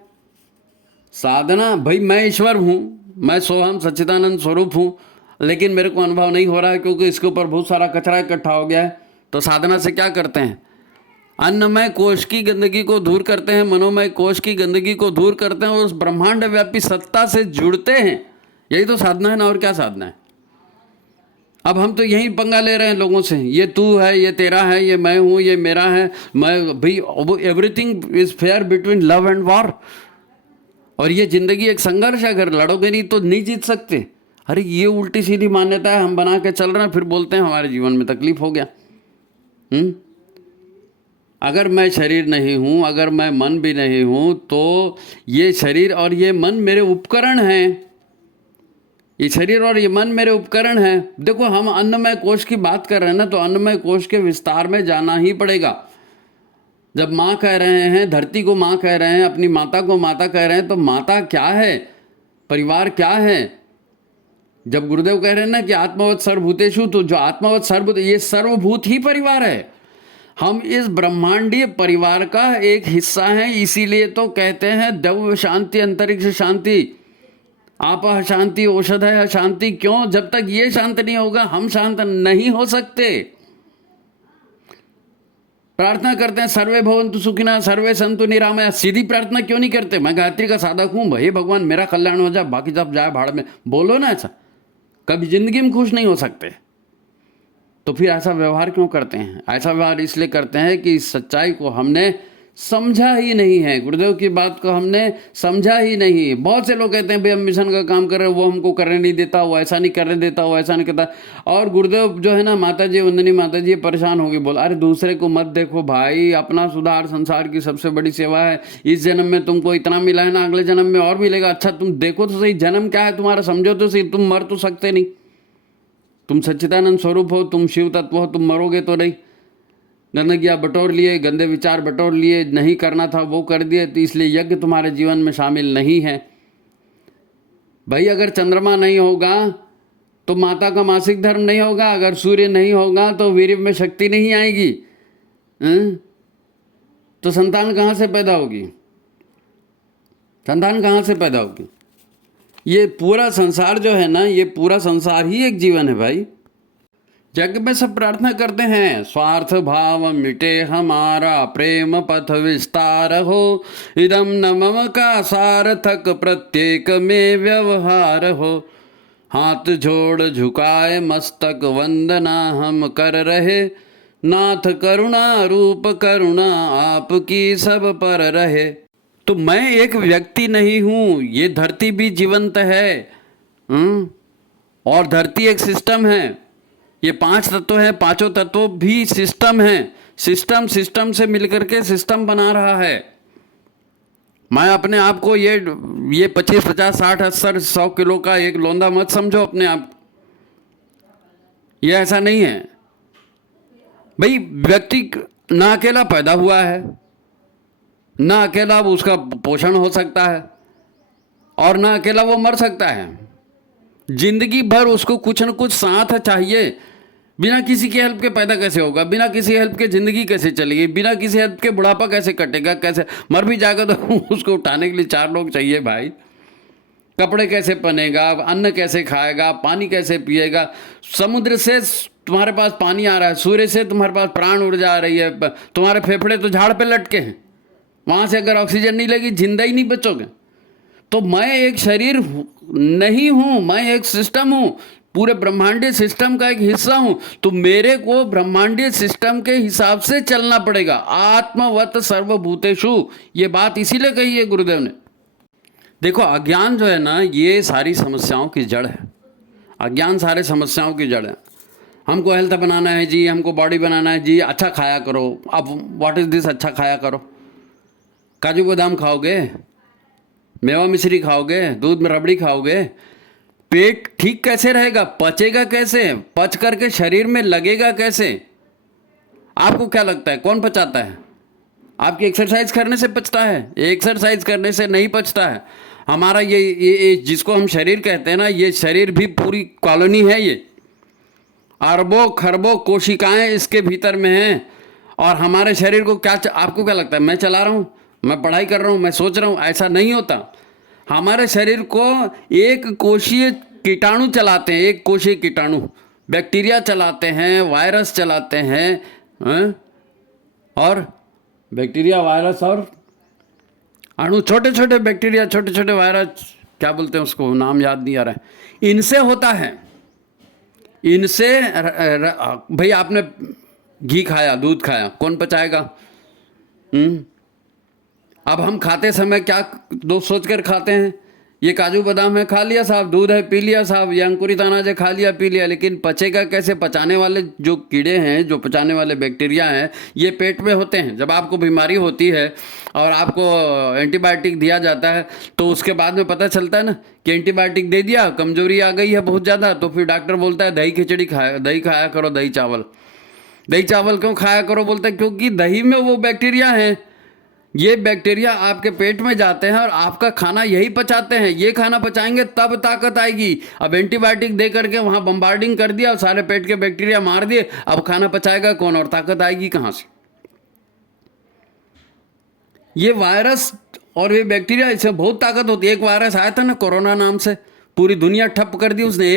साधना, भाई मैं ईश्वर हूँ, मैं सोहम सच्चिदानंद स्वरूप हूँ, लेकिन मेरे को अनुभव नहीं हो रहा है क्योंकि इसके ऊपर बहुत सारा कचरा इकट्ठा हो गया है। तो साधना से क्या करते हैं? अन्नमय कोश की गंदगी को दूर करते हैं, मनोमय कोश की गंदगी को दूर करते हैं और उस ब्रह्मांड व्यापी सत्ता से जुड़ते हैं। यही तो साधना है ना, और क्या साधना है? अब हम तो यही पंगा ले रहे हैं लोगों से, ये तू है, ये तेरा है, ये मैं हूँ, ये मेरा है, मैं भाई everything is fair between love and war. और ये जिंदगी एक संघर्ष है, अगर लड़ोगे नहीं तो नहीं जीत सकते। अरे ये उल्टी सीधी मान्यता है हम बना के चल रहे हैं, फिर बोलते हैं हमारे जीवन में तकलीफ हो गया। अगर मैं शरीर नहीं हूँ, अगर मैं मन भी नहीं हूँ, तो ये शरीर और ये मन मेरे उपकरण हैं। ये शरीर और ये मन मेरे उपकरण हैं। देखो हम अन्नमय कोश की बात कर रहे हैं ना, तो अन्नमय कोश के विस्तार में जाना ही पड़ेगा। जब माँ कह रहे हैं, धरती को माँ कह रहे हैं, अपनी माता को माता कह रहे हैं, तो माता क्या है, परिवार क्या है। जब गुरुदेव कह रहे हैं ना कि आत्मवत सर्वभूतेषु, तो जो आत्मवत सर्वभूत, ये सर्वभूत ही परिवार है। हम इस ब्रह्मांडीय परिवार का एक हिस्सा हैं। इसीलिए तो कहते हैं द्रव्य शांति, अंतरिक्ष शांति, आपः शांति, औषधय शांति। क्यों? जब तक ये शांत नहीं होगा हम शांत नहीं हो सकते। प्रार्थना करते हैं सर्वे भवन्तु सुखिनः, सर्वे सन्तु निरामया। सीधी प्रार्थना क्यों नहीं करते? मैं गायत्री का साधक हूँ, हे भगवान मेरा कल्याण हो जाए, बाकी सब जाए भाड़ में। बोलो ना ऐसा, कभी जिंदगी में खुश नहीं हो सकते। तो फिर ऐसा व्यवहार क्यों करते हैं? ऐसा व्यवहार इसलिए करते हैं कि इस सच्चाई को हमने समझा ही नहीं है, गुरुदेव की बात को हमने समझा ही नहीं। बहुत से लोग कहते हैं भाई हम मिशन का काम कर रहे हैं, वो हमको करने नहीं देता, वो ऐसा नहीं करने देता, वो ऐसा नहीं करता। और गुरुदेव जो है ना, माता जी, वंदनी माता जी परेशान होगी, बोला अरे दूसरे को मत देखो भाई, अपना सुधार संसार की सबसे बड़ी सेवा है। इस जन्म में तुमको इतना मिला है ना, अगले जन्म में और मिलेगा। अच्छा तुम देखो तो सही जन्म क्या है तुम्हारा, समझो तो सही। तुम मर तो सकते नहीं, तुम सच्चिदानंद स्वरूप हो, तुम शिव तत्व हो, तुम मरोगे तो नहीं। गंदगियाँ बटोर लिए, गंदे विचार बटोर लिए, नहीं करना था वो कर दिए, तो इसलिए यज्ञ तुम्हारे जीवन में शामिल नहीं है। भाई अगर चंद्रमा नहीं होगा तो माता का मासिक धर्म नहीं होगा, अगर सूर्य नहीं होगा तो वीर्य में शक्ति नहीं आएगी। तो संतान कहाँ से पैदा होगी? संतान कहाँ से पैदा होगी? ये पूरा संसार जो है ना, ये पूरा संसार ही एक जीवन है भाई। यज्ञ में सब प्रार्थना करते हैं, स्वार्थ भाव मिटे हमारा, प्रेम पथ विस्तार हो, इदम न मम का सार्थक, प्रत्येक में व्यवहार हो। हाथ जोड़ झुकाए मस्तक वंदना हम कर रहे, नाथ करुणा रूप करुणा आपकी सब पर रहे। तो मैं एक व्यक्ति नहीं हूँ, ये धरती भी जीवंत है। और धरती एक सिस्टम है, ये 5 तत्व हैं, पांचों तत्व भी सिस्टम हैं। सिस्टम से मिलकर के सिस्टम बना रहा है। मैं अपने आप को ये 25, 50, 60, 80, 100 किलो का एक लोंदा मत समझो अपने आप। ये ऐसा नहीं है भाई। व्यक्ति ना अकेला पैदा हुआ है, ना अकेला उसका पोषण हो सकता है, और ना अकेला वो मर सकता है। जिंदगी भर उसको कुछ न कुछ साथ चाहिए। बिना किसी के हेल्प के पैदा कैसे होगा? बिना किसी हेल्प के ज़िंदगी कैसे चलेगी? बिना किसी हेल्प के बुढ़ापा कैसे कटेगा? कैसे मर भी जाएगा तो उसको उठाने के लिए 4 लोग चाहिए भाई। कपड़े कैसे पहनेगा? अन्न कैसे खाएगा? पानी कैसे पिएगा? समुद्र से तुम्हारे पास पानी आ रहा है, सूर्य से तुम्हारे पास प्राण ऊर्जा आ रही है, तुम्हारे फेफड़े तो झाड़ पे लटके हैं, वहाँ से अगर ऑक्सीजन नहीं लगी जिंदा ही नहीं बचोगे। तो मैं एक शरीर नहीं हूँ, मैं एक सिस्टम हूँ, पूरे ब्रह्मांडीय सिस्टम का एक हिस्सा हूं। तो मेरे को ब्रह्मांडीय सिस्टम के हिसाब से चलना पड़ेगा। आत्मवत सर्वभूतेषु, ये बात इसीलिए कही है गुरुदेव ने। देखो अज्ञान जो है ना, ये सारी समस्याओं की जड़ है। अज्ञान सारे समस्याओं की जड़ है। हमको हेल्थ बनाना है जी, हमको बॉडी बनाना है जी, अच्छा खाया करो। अब व्हाट इज दिस अच्छा खाया करो? काजू बादाम खाओगे, मेवा मिश्री खाओगे, दूध में रबड़ी खाओगे, पेट ठीक कैसे रहेगा? पचेगा कैसे? पच करके शरीर में लगेगा कैसे? आपको क्या लगता है कौन पचाता है? आपकी एक्सरसाइज करने से पचता है? एक्सरसाइज करने से नहीं पचता है। हमारा ये जिसको हम शरीर कहते हैं ना, ये शरीर भी पूरी कॉलोनी है। ये अरबों खरबों कोशिकाएं इसके भीतर में हैं। और हमारे शरीर को आपको क्या लगता है मैं चला रहा हूँ, मैं पढ़ाई कर रहा हूँ, मैं सोच रहा हूँ? ऐसा नहीं होता। हमारे शरीर को एक कोशीय कीटाणु चलाते हैं, एक कोशीय कीटाणु, बैक्टीरिया चलाते हैं, वायरस चलाते हैं, और बैक्टीरिया, वायरस और अणु, छोटे छोटे बैक्टीरिया, छोटे छोटे वायरस, क्या बोलते हैं उसको, नाम याद नहीं आ रहा है। इनसे होता है। इनसे भाई आपने घी खाया, दूध खाया, कौन पचाएगा? अब हम खाते समय क्या सोच कर खाते हैं ये काजू बादाम है खा लिया साहब, दूध है पी लिया साहब, ये अंकुरित अनाज है खा लिया पी लिया, लेकिन पचेगा कैसे? पचाने वाले जो कीड़े हैं, जो पचाने वाले बैक्टीरिया हैं, ये पेट में होते हैं। जब आपको बीमारी होती है और आपको एंटीबायोटिक दिया जाता है तो उसके बाद में पता चलता है ना कि एंटीबायोटिक दे दिया, कमजोरी आ गई है बहुत ज़्यादा, तो फिर डॉक्टर बोलता है दही खिचड़ी खाया करो, दही चावल। दही चावल क्यों खाया करो बोलते हैं? क्योंकि दही में वो बैक्टीरिया हैं, ये बैक्टीरिया आपके पेट में जाते हैं और आपका खाना यही पचाते हैं। ये खाना पचाएंगे तब ताकत आएगी। अब एंटीबायोटिक दे करके वहाँ बम्बार्डिंग कर दिया और सारे पेट के बैक्टीरिया मार दिए, अब खाना पचाएगा कौन और ताकत आएगी कहाँ से? ये वायरस और ये बैक्टीरिया, इससे बहुत ताकत होती है। एक वायरस आया था ना कोरोना नाम से, पूरी दुनिया ठप कर दी उसने।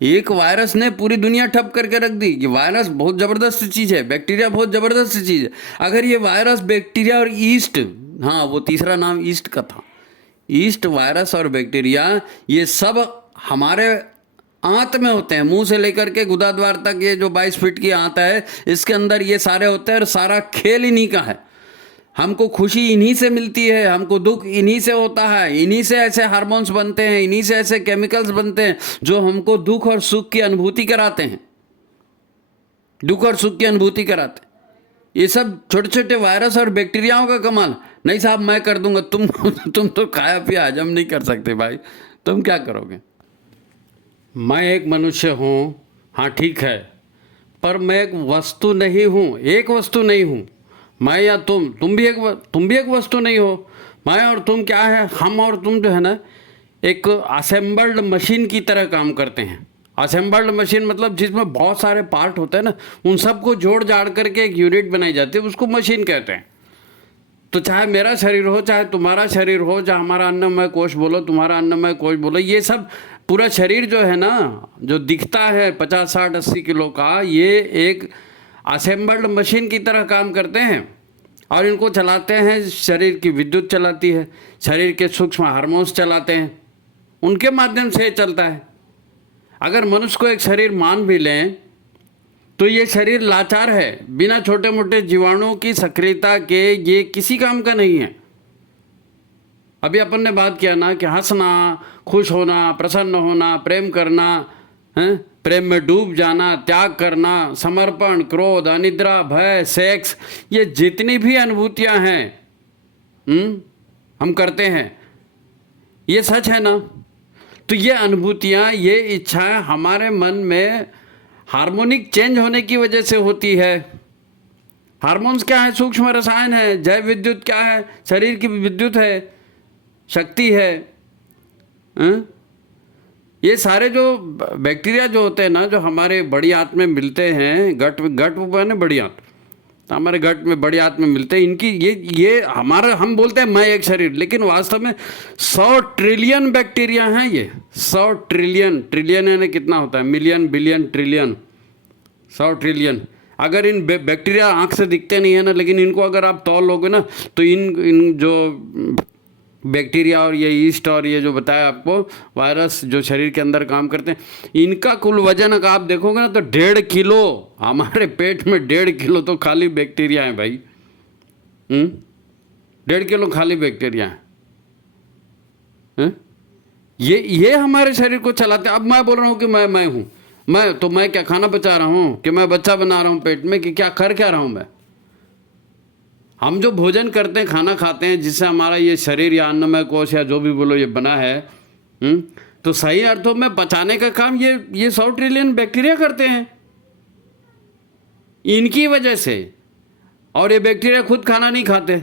एक वायरस ने पूरी दुनिया ठप करके रख दी। ये वायरस बहुत ज़बरदस्त चीज़ है, बैक्टीरिया बहुत ज़बरदस्त चीज़ है। अगर ये वायरस, बैक्टीरिया और ईस्ट, हाँ वो तीसरा नाम ईस्ट का था, ईस्ट, वायरस और बैक्टीरिया, ये सब हमारे आंत में होते हैं, मुंह से लेकर के गुदाद्वार तक। ये जो 22 फीट की आंत है, इसके अंदर ये सारे होते हैं और सारा खेल इन्हीं का है। हमको खुशी इन्हीं से मिलती है, हमको दुख इन्हीं से होता है, इन्हीं से ऐसे हार्मोन्स बनते हैं, इन्हीं से ऐसे केमिकल्स बनते हैं जो हमको दुख और सुख की अनुभूति कराते हैं, दुख और सुख की अनुभूति कराते हैं। ये सब छोटे छोटे वायरस और बैक्टीरियाओं का कमाल। नहीं साहब मैं कर दूंगा, तुम तो खाया पिया हजम नहीं कर सकते भाई, तुम क्या करोगे? मैं एक मनुष्य हूँ, हाँ ठीक है, पर मैं एक वस्तु नहीं हूँ, एक वस्तु नहीं हूँ। मैं या तुम भी एक वस्तु नहीं हो। मैं और तुम क्या है? हम और तुम जो है ना, एक असेंबल्ड मशीन की तरह काम करते हैं। असेंबल्ड मशीन मतलब जिसमें बहुत सारे पार्ट होते हैं ना, उन सबको जोड़ जाड़ करके एक यूनिट बनाई जाती है, उसको मशीन कहते हैं। तो चाहे मेरा शरीर हो, चाहे तुम्हारा शरीर हो, चाहे हमारा अन्नमय कोश बोलो, तुम्हारा अन्नमय कोश बोलो, ये सब पूरा शरीर जो है ना, जो दिखता है 50, 60, 80 किलो का, ये एक असेंबल्ड मशीन की तरह काम करते हैं और इनको चलाते हैं। शरीर की विद्युत चलाती है, शरीर के सूक्ष्म हार्मोन्स चलाते हैं, उनके माध्यम से चलता है। अगर मनुष्य को एक शरीर मान भी लें तो ये शरीर लाचार है, बिना छोटे मोटे जीवाणुओं की सक्रियता के ये किसी काम का नहीं है। अभी अपन ने बात किया ना कि हंसना, खुश होना, प्रसन्न होना, प्रेम करना, हैं, प्रेम में डूब जाना, त्याग करना, समर्पण, क्रोध, अनिद्रा, भय, सेक्स, ये जितनी भी अनुभूतियां हैं हम करते हैं, ये सच है ना? तो ये अनुभूतियां, ये इच्छाएं हमारे मन में हार्मोनिक चेंज होने की वजह से होती है। हार्मोन्स क्या है? सूक्ष्म रसायन है। जैव विद्युत क्या है? शरीर की विद्युत है, शक्ति है। ये सारे जो बैक्टीरिया जो होते हैं ना, जो हमारे बड़ी आंत में मिलते हैं, गट माने बड़ी आंत, तो हमारे गट में बड़ी आंत में मिलते हैं, इनकी ये हमारा, हम बोलते हैं मैं एक शरीर, लेकिन वास्तव में 100 ट्रिलियन बैक्टीरिया हैं। ये 100 ट्रिलियन, ट्रिलियन यानी कितना होता है? Million, billion, trillion, 100 trillion. अगर इन बैक्टीरिया आँख से दिखते नहीं है ना, लेकिन इनको अगर आप तौल लोगे ना, तो इन जो बैक्टीरिया और ये ईस्ट और ये जो बताया आपको वायरस जो शरीर के अंदर काम करते हैं, इनका कुल वजन अगर आप देखोगे ना तो 1.5 किलो, हमारे पेट में 1.5 किलो तो खाली बैक्टीरिया है भाई। 1.5 किलो खाली बैक्टीरिया है। ये हमारे शरीर को चलाते हैं। अब मैं बोल रहा हूँ कि मैं हूँ, मैं क्या खाना बचा रहा हूँ कि मैं बच्चा बना रहा हूँ पेट में, कि क्या कर क्या रहा हूँ मैं? हम जो भोजन करते हैं, खाना खाते हैं, जिससे हमारा ये शरीर या अन्नमय कोश या जो भी बोलो ये बना है, तो सही अर्थों में पचाने का काम ये 100 ट्रिलियन बैक्टीरिया करते हैं, इनकी वजह से। और ये बैक्टीरिया खुद खाना नहीं खाते।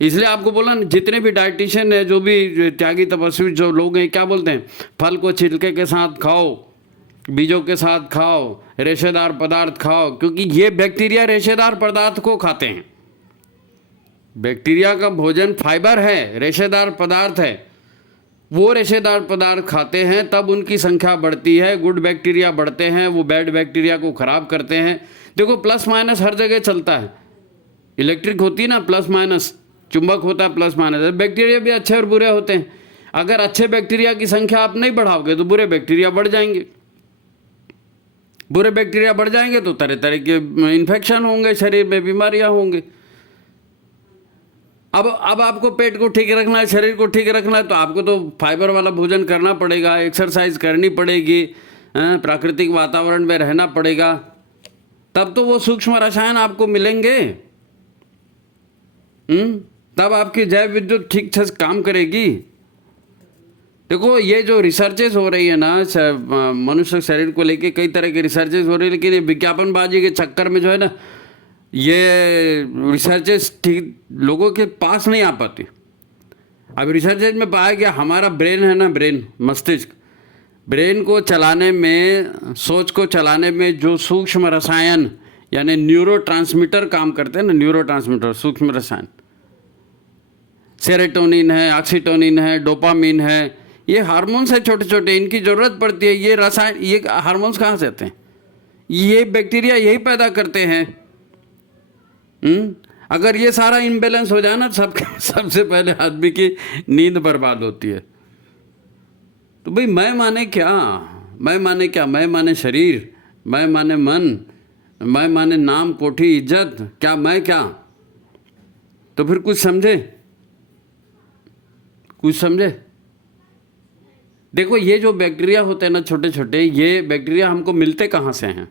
इसलिए आपको बोला ना, जितने भी डाइटिशियन है, जो भी त्यागी तपस्वी जो लोग हैं, क्या बोलते हैं? फल को छिलके के साथ खाओ, बीजों के साथ खाओ, रेशेदार पदार्थ खाओ, क्योंकि ये बैक्टीरिया रेशेदार पदार्थ को खाते हैं। बैक्टीरिया का भोजन फाइबर है, रेशेदार पदार्थ है। वो रेशेदार पदार्थ खाते हैं तब उनकी संख्या बढ़ती है, गुड बैक्टीरिया बढ़ते हैं, वो बैड बैक्टीरिया को ख़राब करते हैं। देखो प्लस माइनस हर जगह चलता है। इलेक्ट्रिक होती है ना, प्लस माइनस, चुंबक होता है प्लस माइनस। बैक्टीरिया भी अच्छे और बुरे होते हैं। अगर अच्छे बैक्टीरिया की संख्या आप नहीं बढ़ाओगे तो बुरे बैक्टीरिया बढ़ जाएंगे। बुरे बैक्टीरिया बढ़ जाएंगे तो तरह तरह के इन्फेक्शन होंगे, शरीर में बीमारियां होंगी। अब आपको पेट को ठीक रखना है, शरीर को ठीक रखना है, तो आपको तो फाइबर वाला भोजन करना पड़ेगा, एक्सरसाइज करनी पड़ेगी, प्राकृतिक वातावरण में रहना पड़ेगा, तब तो वो सूक्ष्म रसायन आपको मिलेंगे। तब आपकी जैव विद्युत ठीक से काम करेगी। देखो ये जो रिसर्चेस हो रही है ना मनुष्य शरीर को लेके, कई तरह की रिसर्चेस हो रही है, लेकिन ये विज्ञापनबाजी के चक्कर में जो है ना, ये रिसर्चेस ठीक लोगों के पास नहीं आ पाती। अब रिसर्चेस में पाया गया हमारा ब्रेन है ना, ब्रेन मस्तिष्क, ब्रेन को चलाने में, सोच को चलाने में जो सूक्ष्म रसायन यानी न्यूरोट्रांसमीटर काम करते हैं ना, न्यूरोट्रांसमीटर सूक्ष्म रसायन, सेरोटोनिन है, ऑक्सीटोनिन है, डोपामिन है, ये हार्मोन्स है छोटे छोटे, इनकी ज़रूरत पड़ती है। ये रसायन, ये हार्मोन्स कहाँ से आते हैं? ये बैक्टीरिया यही पैदा करते हैं। अगर ये सारा इम्बैलेंस हो जाए ना, सबसे पहले आदमी की नींद बर्बाद होती है। तो भाई मैं माने क्या? मैं माने क्या? मैं माने शरीर, मैं माने मन, मैं माने नाम, कोठी, इज्जत, क्या मैं क्या? तो फिर कुछ समझे, कुछ समझे? देखो ये जो बैक्टीरिया होते हैं ना छोटे छोटे, ये बैक्टीरिया हमको मिलते कहाँ से हैं?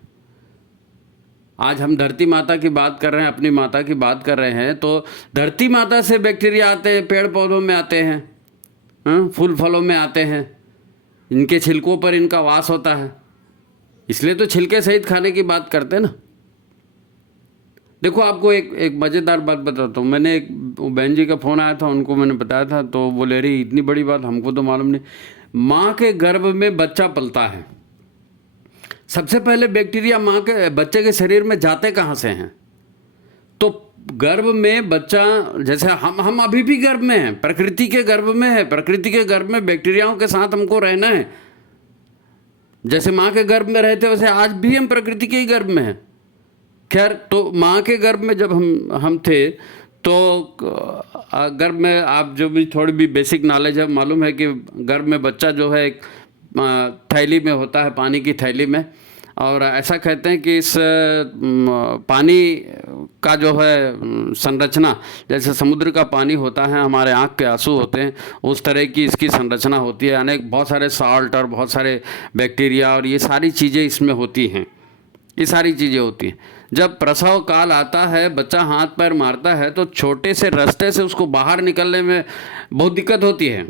आज हम धरती माता की बात कर रहे हैं, अपनी माता की बात कर रहे हैं, तो धरती माता से बैक्टीरिया आते हैं, पेड़ पौधों में आते हैं, फूल फलों में आते हैं, इनके छिलकों पर इनका वास होता है, इसलिए तो छिलके सहित खाने की बात करते हैं ना। देखो आपको एक मज़ेदार बात बताता हूँ। मैंने एक बहन जी का फ़ोन आया था, उनको मैंने बताया था, तो वो ले रही इतनी बड़ी बात हमको तो मालूम नहीं। माँ के गर्भ में बच्चा पलता है, सबसे पहले बैक्टीरिया माँ के बच्चे के शरीर में जाते कहाँ से हैं? तो गर्भ में बच्चा, जैसे हम अभी भी गर्भ में हैं, प्रकृति के गर्भ में है, प्रकृति के गर्भ में बैक्टीरियाओं के साथ हमको रहना है। जैसे माँ के गर्भ में रहते वैसे आज भी हम प्रकृति के ही गर्भ में हैं। खैर, तो माँ के गर्भ में जब हम थे, तो गर्भ में आप जो भी थोड़ी भी बेसिक नॉलेज है, मालूम है कि गर्भ में बच्चा जो है एक थैली में होता है, पानी की थैली में, और ऐसा कहते हैं कि इस पानी का जो है संरचना, जैसे समुद्र का पानी होता है, हमारे आँख के आंसू होते हैं, उस तरह की इसकी संरचना होती है। अनेक बहुत सारे साल्ट और बहुत सारे बैक्टीरिया और ये सारी चीज़ें इसमें होती हैं, ये सारी चीज़ें होती हैं। जब प्रसव काल आता है, बच्चा हाथ पैर मारता है, तो छोटे से रास्ते से उसको बाहर निकलने में बहुत दिक्कत होती है।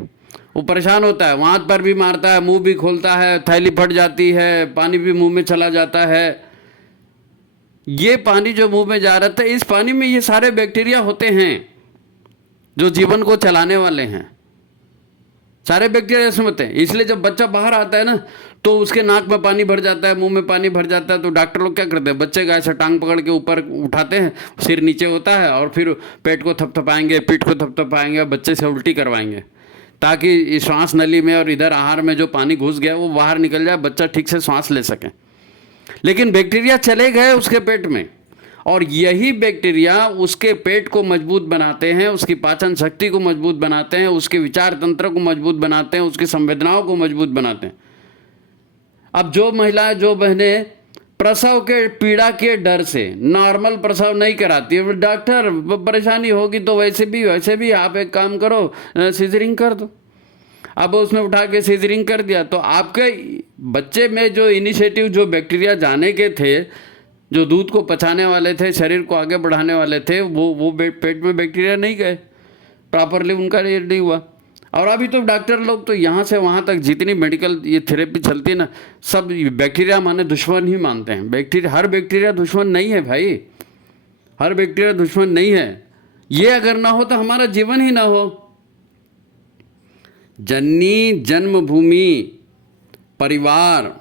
वो परेशान होता है, हाथ पैर भी मारता है, मुंह भी खोलता है, थैली फट जाती है, पानी भी मुंह में चला जाता है। ये पानी जो मुंह में जा रहा था, इस पानी में ये सारे बैक्टीरिया होते हैं जो जीवन को चलाने वाले हैं। सारे बैक्टीरिया इसमें होते हैं। इसलिए जब बच्चा बाहर आता है ना, तो उसके नाक में पानी भर जाता है, मुंह में पानी भर जाता है, तो डॉक्टर लोग क्या करते हैं, बच्चे का ऐसा टांग पकड़ के ऊपर उठाते हैं, सिर नीचे होता है, और फिर पेट को थपथपाएंगे, पीठ को थपथपाएंगे, बच्चे से उल्टी करवाएंगे, ताकि श्वास नली में और इधर आहार में जो पानी घुस गया वो बाहर निकल जाए, बच्चा ठीक से सांस ले सके। लेकिन बैक्टीरिया चले गए उसके पेट में, और यही बैक्टीरिया उसके पेट को मजबूत बनाते हैं, उसकी पाचन शक्ति को मजबूत बनाते हैं, उसके विचार तंत्र को मजबूत बनाते हैं, उसकी संवेदनाओं को मजबूत बनाते हैं। अब जो महिलाएं, जो बहनें प्रसव के पीड़ा के डर से नॉर्मल प्रसव नहीं कराती है, डॉक्टर परेशानी होगी तो वैसे भी आप एक काम करो, सीजरिंग कर दो। अब उसने उठा के सीजरिंग कर दिया, तो आपके बच्चे में जो इनिशिएटिव, जो बैक्टीरिया जाने के थे, जो दूध को पचाने वाले थे, शरीर को आगे बढ़ाने वाले थे, वो पेट में बैक्टीरिया नहीं गए, प्रॉपरली उनका ये नहीं हुआ। और अभी तो डॉक्टर लोग तो यहाँ से वहाँ तक जितनी मेडिकल ये थेरेपी चलती है ना, सब बैक्टीरिया माने दुश्मन ही मानते हैं। बैक्टीरिया, हर बैक्टीरिया दुश्मन नहीं है भाई, हर बैक्टीरिया दुश्मन नहीं है। ये अगर ना हो तो हमारा जीवन ही ना हो। जननी जन्मभूमि परिवार,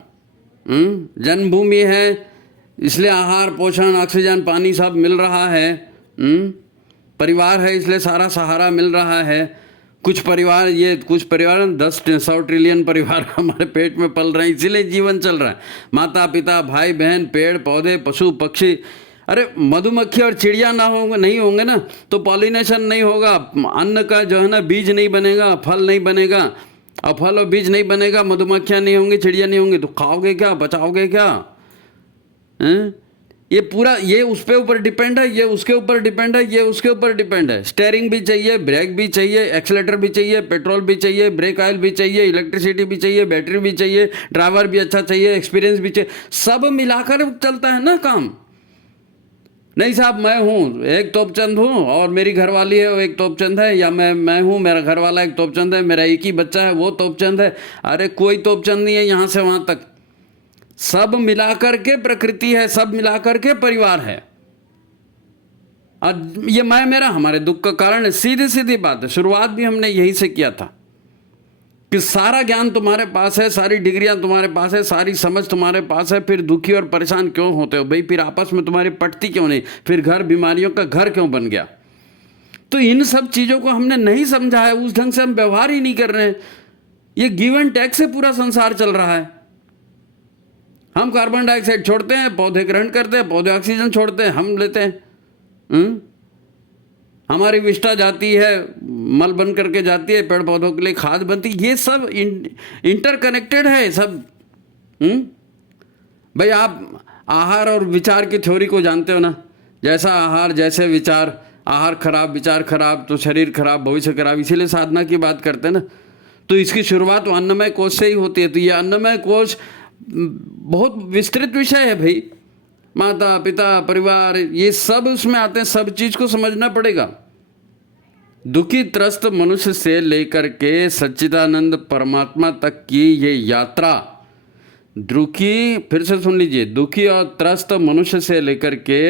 जन्मभूमि है, इसलिए आहार पोषण ऑक्सीजन पानी सब मिल रहा है। परिवार है इसलिए सारा सहारा मिल रहा है। कुछ परिवार 10-100 ट्रिलियन परिवार हमारे पेट में पल रहे हैं, इसीलिए जीवन चल रहा है। माता पिता, भाई बहन, पेड़ पौधे, पशु पक्षी। अरे मधुमक्खी और चिड़िया नहीं होंगे ना, तो पॉलिनेशन नहीं होगा, अन्न का जो है ना बीज नहीं बनेगा, फल नहीं बनेगा, और फल और बीज नहीं बनेगा, मधुमक्खियाँ नहीं होंगी, चिड़िया नहीं होंगी, तो खाओगे क्या, बचाओगे क्या? ये पूरा, ये उस पे ऊपर डिपेंड है, ये उसके ऊपर डिपेंड है, ये उसके ऊपर डिपेंड है। स्टेयरिंग भी चाहिए, ब्रेक भी चाहिए, एक्सीलेटर भी चाहिए, पेट्रोल भी चाहिए, ब्रेक ऑयल भी चाहिए, इलेक्ट्रिसिटी भी चाहिए, बैटरी भी चाहिए, ड्राइवर भी अच्छा चाहिए, एक्सपीरियंस भी चाहिए, सब मिलाकर चलता है ना काम। नहीं साहब मैं हूँ एक तोपचंद हूँ और मेरी घरवाली है वो एक तोपचंद है, या मैं हूँ मेरा घरवाला एक तोपचंद है, मेरा एक ही बच्चा है वो तोपचंद है। अरे कोई तोपचंद नहीं है यहाँ से वहाँ तक, सब मिलाकर के प्रकृति है, सब मिलाकर के परिवार है। और ये मैं मेरा हमारे दुख का कारण है। सीधी सीधी बात है, शुरुआत भी हमने यही से किया था कि सारा ज्ञान तुम्हारे पास है, सारी डिग्रियां तुम्हारे पास है, सारी समझ तुम्हारे पास है, फिर दुखी और परेशान क्यों होते हो भाई? फिर आपस में तुम्हारी पटती क्यों नहीं? फिर घर बीमारियों का घर क्यों बन गया? तो इन सब चीज़ों को हमने नहीं समझा है, उस ढंग से हम व्यवहार ही नहीं कर रहे हैं। ये गिव एंड टेक से पूरा संसार चल रहा है। हम कार्बन डाइऑक्साइड छोड़ते हैं, पौधे ग्रहण करते हैं, पौधे ऑक्सीजन छोड़ते हैं, हम लेते हैं। हमारी विष्ठा जाती है, मल बन करके जाती है, पेड़ पौधों के लिए खाद बनती है। ये सब इंटरकनेक्टेड है सब। भाई आप आहार और विचार की थ्योरी को जानते हो ना, जैसा आहार जैसे विचार, आहार खराब विचार खराब तो शरीर खराब भविष्य खराब, इसीलिए साधना की बात करते हैं ना। तो इसकी शुरुआत तो अन्नमय कोश से ही होती है। तो ये अन्नमय कोश बहुत विस्तृत विषय है भाई, माता पिता परिवार ये सब उसमें आते हैं, सब चीज को समझना पड़ेगा। दुखी त्रस्त मनुष्य से लेकर के सच्चिदानंद परमात्मा तक की ये यात्रा, दुखी, फिर से सुन लीजिए, दुखी और त्रस्त मनुष्य से लेकर के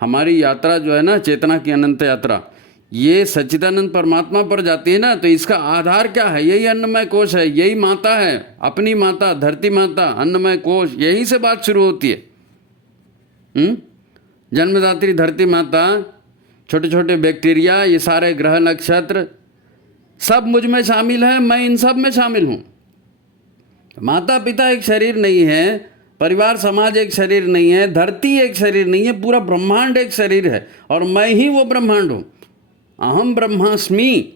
हमारी यात्रा जो है ना, चेतना की अनंत यात्रा, ये सच्चिदानंद परमात्मा पर जाती है ना। तो इसका आधार क्या है? यही अन्नमय कोश है, यही माता है, अपनी माता धरती माता, अन्नमय कोश, यहीं से बात शुरू होती है। जन्मदात्री धरती माता, छोटे छोटे बैक्टीरिया, ये सारे ग्रह नक्षत्र सब मुझ में शामिल है, मैं इन सब में शामिल हूँ। माता पिता एक शरीर नहीं है, परिवार समाज एक शरीर नहीं है, धरती एक शरीर नहीं है, पूरा ब्रह्मांड एक शरीर है, और मैं ही वो ब्रह्मांड हूँ। अहम ब्रह्मास्मि,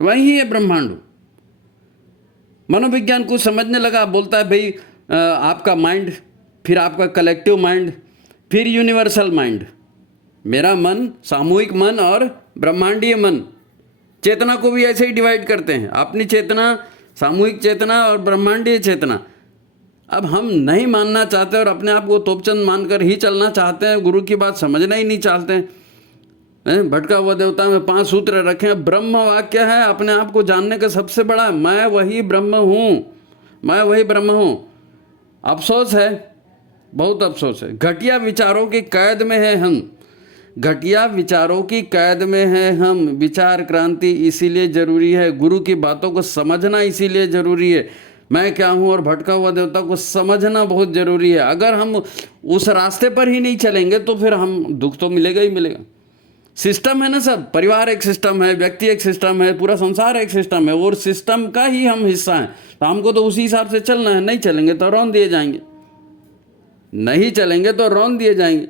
वही है ब्रह्मांड हूँ। मनोविज्ञान कुछ समझने लगा, बोलता है भाई आपका माइंड, फिर आपका कलेक्टिव माइंड, फिर यूनिवर्सल माइंड, मेरा मन, सामूहिक मन और ब्रह्मांडीय मन। चेतना को भी ऐसे ही डिवाइड करते हैं, अपनी चेतना, सामूहिक चेतना और ब्रह्मांडीय चेतना। अब हम नहीं मानना चाहते और अपने आप को तोपचंद मानकर ही चलना चाहते हैं, गुरु की बात समझना ही नहीं चाहते हैं। भटका हुआ देवता में 5 सूत्र रखे हैं, ब्रह्म वाक्य है अपने आप को जानने का सबसे बड़ा, मैं वही ब्रह्म हूँ, मैं वही ब्रह्म हूँ। अफसोस है, बहुत अफसोस है, घटिया विचारों की कैद में है हम, घटिया विचारों की कैद में है हम। विचार क्रांति इसीलिए जरूरी है, गुरु की बातों को समझना इसीलिए जरूरी है। मैं क्या हूँ और भटका हुआ देवता को समझना बहुत जरूरी है। अगर हम उस रास्ते पर ही नहीं चलेंगे तो फिर हम दुख तो मिलेगा ही मिलेगा। सिस्टम है ना सब, परिवार एक सिस्टम है, व्यक्ति एक सिस्टम है, पूरा संसार एक सिस्टम है, और सिस्टम का ही हम हिस्सा हैं। तो हमको तो उसी हिसाब से चलना है, नहीं चलेंगे तो रौंद दिए जाएंगे, नहीं चलेंगे तो रौंद दिए जाएंगे।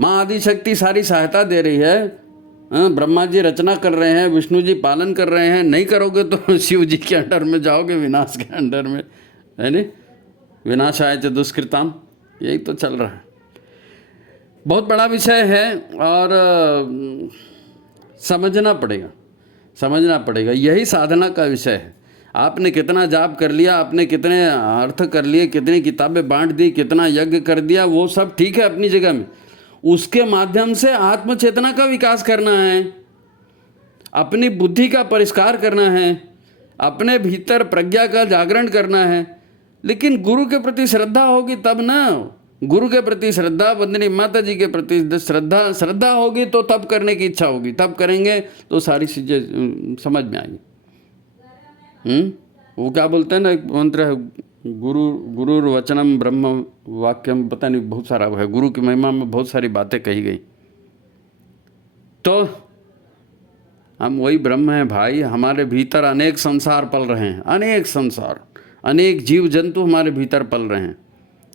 माँ आदि शक्ति सारी सहायता दे रही है, ब्रह्मा जी रचना कर रहे हैं, विष्णु जी पालन कर रहे हैं, नहीं करोगे तो शिव जी के अंडर में जाओगे, विनाश के अंडर में, है नहीं? विनाशाय च दुष्कृताम, यही तो चल रहा है। बहुत बड़ा विषय है और समझना पड़ेगा, समझना पड़ेगा। यही साधना का विषय है। आपने कितना जाप कर लिया, आपने कितने अर्थ कर लिए, कितनी किताबें बांट दी, कितना यज्ञ कर दिया, वो सब ठीक है अपनी जगह में। उसके माध्यम से आत्म चेतना का विकास करना है, अपनी बुद्धि का परिष्कार करना है, अपने भीतर प्रज्ञा का जागरण करना है। लेकिन गुरु के प्रति श्रद्धा होगी तब ना, गुरु के प्रति श्रद्धा, वंदनी माता जी के प्रति श्रद्धा होगी तो तब करने की इच्छा होगी, तब करेंगे तो सारी चीज़ें समझ में आएंगी। वो क्या बोलते हैं ना, एक मंत्र है, गुरु वचनम ब्रह्म वाक्यम, पता नहीं बहुत सारा है, गुरु की महिमा में बहुत सारी बातें कही गई। तो हम वही ब्रह्म हैं भाई, हमारे भीतर अनेक संसार पल रहे हैं, अनेक संसार, अनेक जीव जंतु हमारे भीतर पल रहे हैं,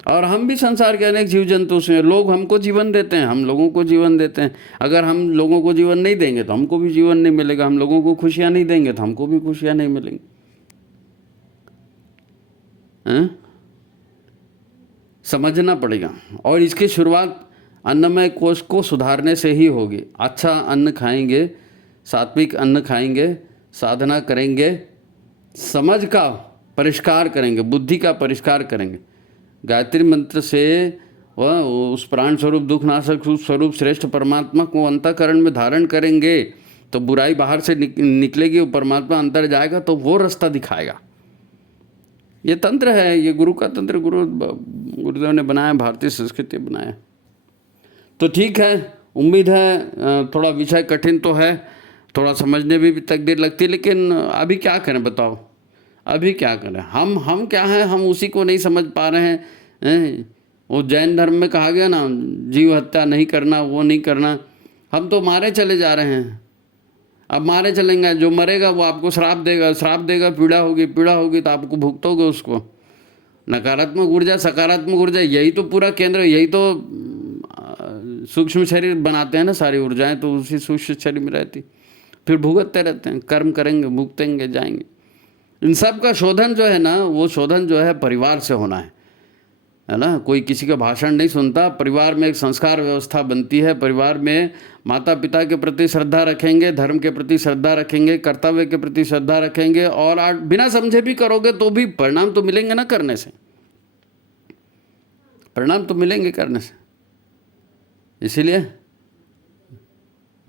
और हम भी संसार के अनेक जीव जंतु से। लोग हमको जीवन देते हैं, हम लोगों को जीवन देते हैं। अगर हम लोगों को जीवन नहीं देंगे तो हमको भी जीवन नहीं मिलेगा, हम लोगों को खुशियाँ नहीं देंगे तो हमको भी खुशियाँ नहीं मिलेंगी। समझना पड़ेगा। और इसकी शुरुआत अन्नमय कोश को सुधारने से ही होगी। अच्छा अन्न खाएंगे, सात्विक अन्न खाएंगे, साधना करेंगे, समझ का परिष्कार करेंगे, बुद्धि का परिष्कार करेंगे, गायत्री मंत्र से वह उस प्राण स्वरूप दुखनाशक स्वरूप श्रेष्ठ परमात्मा को अंतःकरण में धारण करेंगे तो बुराई बाहर से निकलेगी, वो परमात्मा अंदर जाएगा तो वो रास्ता दिखाएगा। ये तंत्र है, ये गुरु का तंत्र, गुरुदेव ने बनाया, भारतीय संस्कृति बनाया। तो ठीक है, उम्मीद है थोड़ा विषय कठिन तो है, थोड़ा समझने में भी तकदीर लगती है, लेकिन अभी क्या करें बताओ, अभी क्या करें? हम क्या है, हम उसी को नहीं समझ पा रहे हैं। वो जैन धर्म में कहा गया ना, जीव हत्या नहीं करना, वो नहीं करना, हम तो मारे चले जा रहे हैं। अब मारे चलेंगे, जो मरेगा वो आपको श्राप देगा, पीड़ा होगी तो आपको भुगतोगे उसको। नकारात्मक ऊर्जा, सकारात्मक ऊर्जा, यही तो पूरा केंद्र, यही तो सूक्ष्म शरीर बनाते हैं ना सारी ऊर्जाएं, तो उसी सूक्ष्म शरीर में रहती, फिर भुगतते रहते हैं, कर्म करेंगे, भुगतेंगे, जाएंगे। इन सब का शोधन जो है ना, वो शोधन जो है परिवार से होना है ना। कोई किसी का भाषण नहीं सुनता, परिवार में एक संस्कार व्यवस्था बनती है। परिवार में माता पिता के प्रति श्रद्धा रखेंगे, धर्म के प्रति श्रद्धा रखेंगे, कर्तव्य के प्रति श्रद्धा रखेंगे, और बिना समझे भी करोगे तो भी परिणाम तो मिलेंगे ना करने से, परिणाम तो मिलेंगे करने से। इसीलिए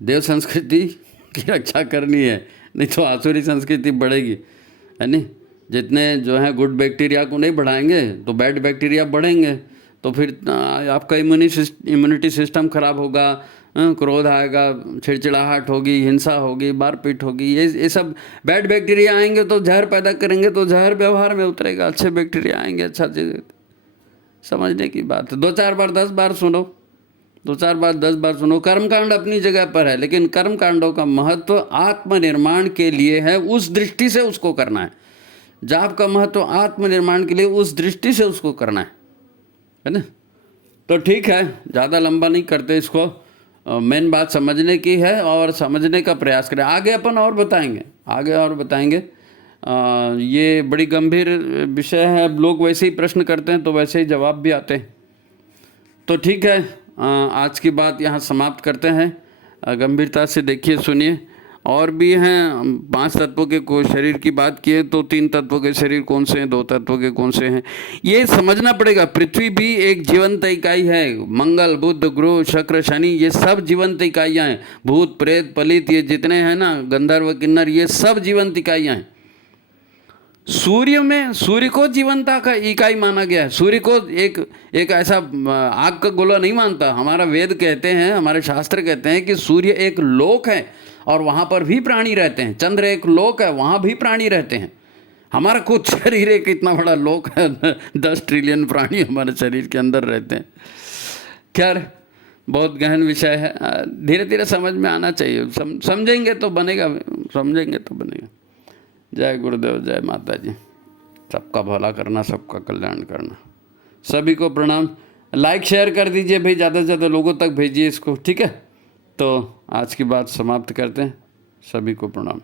देव संस्कृति की रक्षा करनी है, नहीं तो आसुरी संस्कृति बढ़ेगी, है नहीं। जितने जो है गुड बैक्टीरिया को नहीं बढ़ाएंगे तो बैड बैक्टीरिया बढ़ेंगे, तो फिर आपका इम्यूनिटी सिस्टम खराब होगा, क्रोध आएगा, चिड़चिड़ाहट होगी, हिंसा होगी, मारपीट होगी। ये सब बैड बैक्टीरिया आएंगे तो जहर पैदा करेंगे, तो जहर व्यवहार में उतरेगा। अच्छे बैक्टीरिया आएंगे, अच्छा चीज़, समझने की बात है। 2-4 बार 10 बार सुनो, 2-4 बार 10 बार सुनो। कर्मकांड अपनी जगह पर है, लेकिन कर्मकांडों का महत्व आत्मनिर्माण के लिए है, उस दृष्टि से उसको करना है। जाप का महत्व आत्मनिर्माण के लिए उस दृष्टि से उसको करना है ना। तो ठीक है, ज़्यादा लंबा नहीं करते इसको, मेन बात समझने की है और समझने का प्रयास करें। आगे अपन और बताएंगे, ये बड़ी गंभीर विषय है। लोग वैसे ही प्रश्न करते हैं तो वैसे ही जवाब भी आते हैं। तो ठीक है, आज की बात यहाँ समाप्त करते हैं। गंभीरता से देखिए, सुनिए। और भी हैं 5 तत्वों के को शरीर की बात किए तो 3 तत्वों के शरीर कौन से हैं, 2 तत्वों के कौन से हैं, ये समझना पड़ेगा। पृथ्वी भी एक जीवंत इकाई है। मंगल, बुध, गुरु, शुक्र, शनि, ये सब जीवंत इकाइयाँ हैं। भूत, प्रेत, पलित, ये जितने हैं ना, गंधर्व, किन्नर, ये सब जीवंत इकाइयाँ हैं। सूर्य को जीवंता का इकाई माना गया है। सूर्य को एक ऐसा आग का गोला नहीं मानता। हमारा वेद कहते हैं, हमारे शास्त्र कहते हैं कि सूर्य एक लोक है और वहाँ पर भी प्राणी रहते हैं। चंद्र एक लोक है, वहाँ भी प्राणी रहते हैं। हमारा खुद शरीर एक इतना बड़ा लोक है, 10 ट्रिलियन प्राणी हमारे शरीर के अंदर रहते हैं। खैर, बहुत गहन विषय है, धीरे धीरे समझ में आना चाहिए। समझेंगे तो बनेगा, समझेंगे तो बनेगा। जय गुरुदेव, जय माता जी। सबका भला करना, सबका कल्याण करना। सभी को प्रणाम। लाइक शेयर कर दीजिए भाई, ज़्यादा से ज़्यादा लोगों तक भेजिए इसको, ठीक है। तो आज की बात समाप्त करते हैं। सभी को प्रणाम।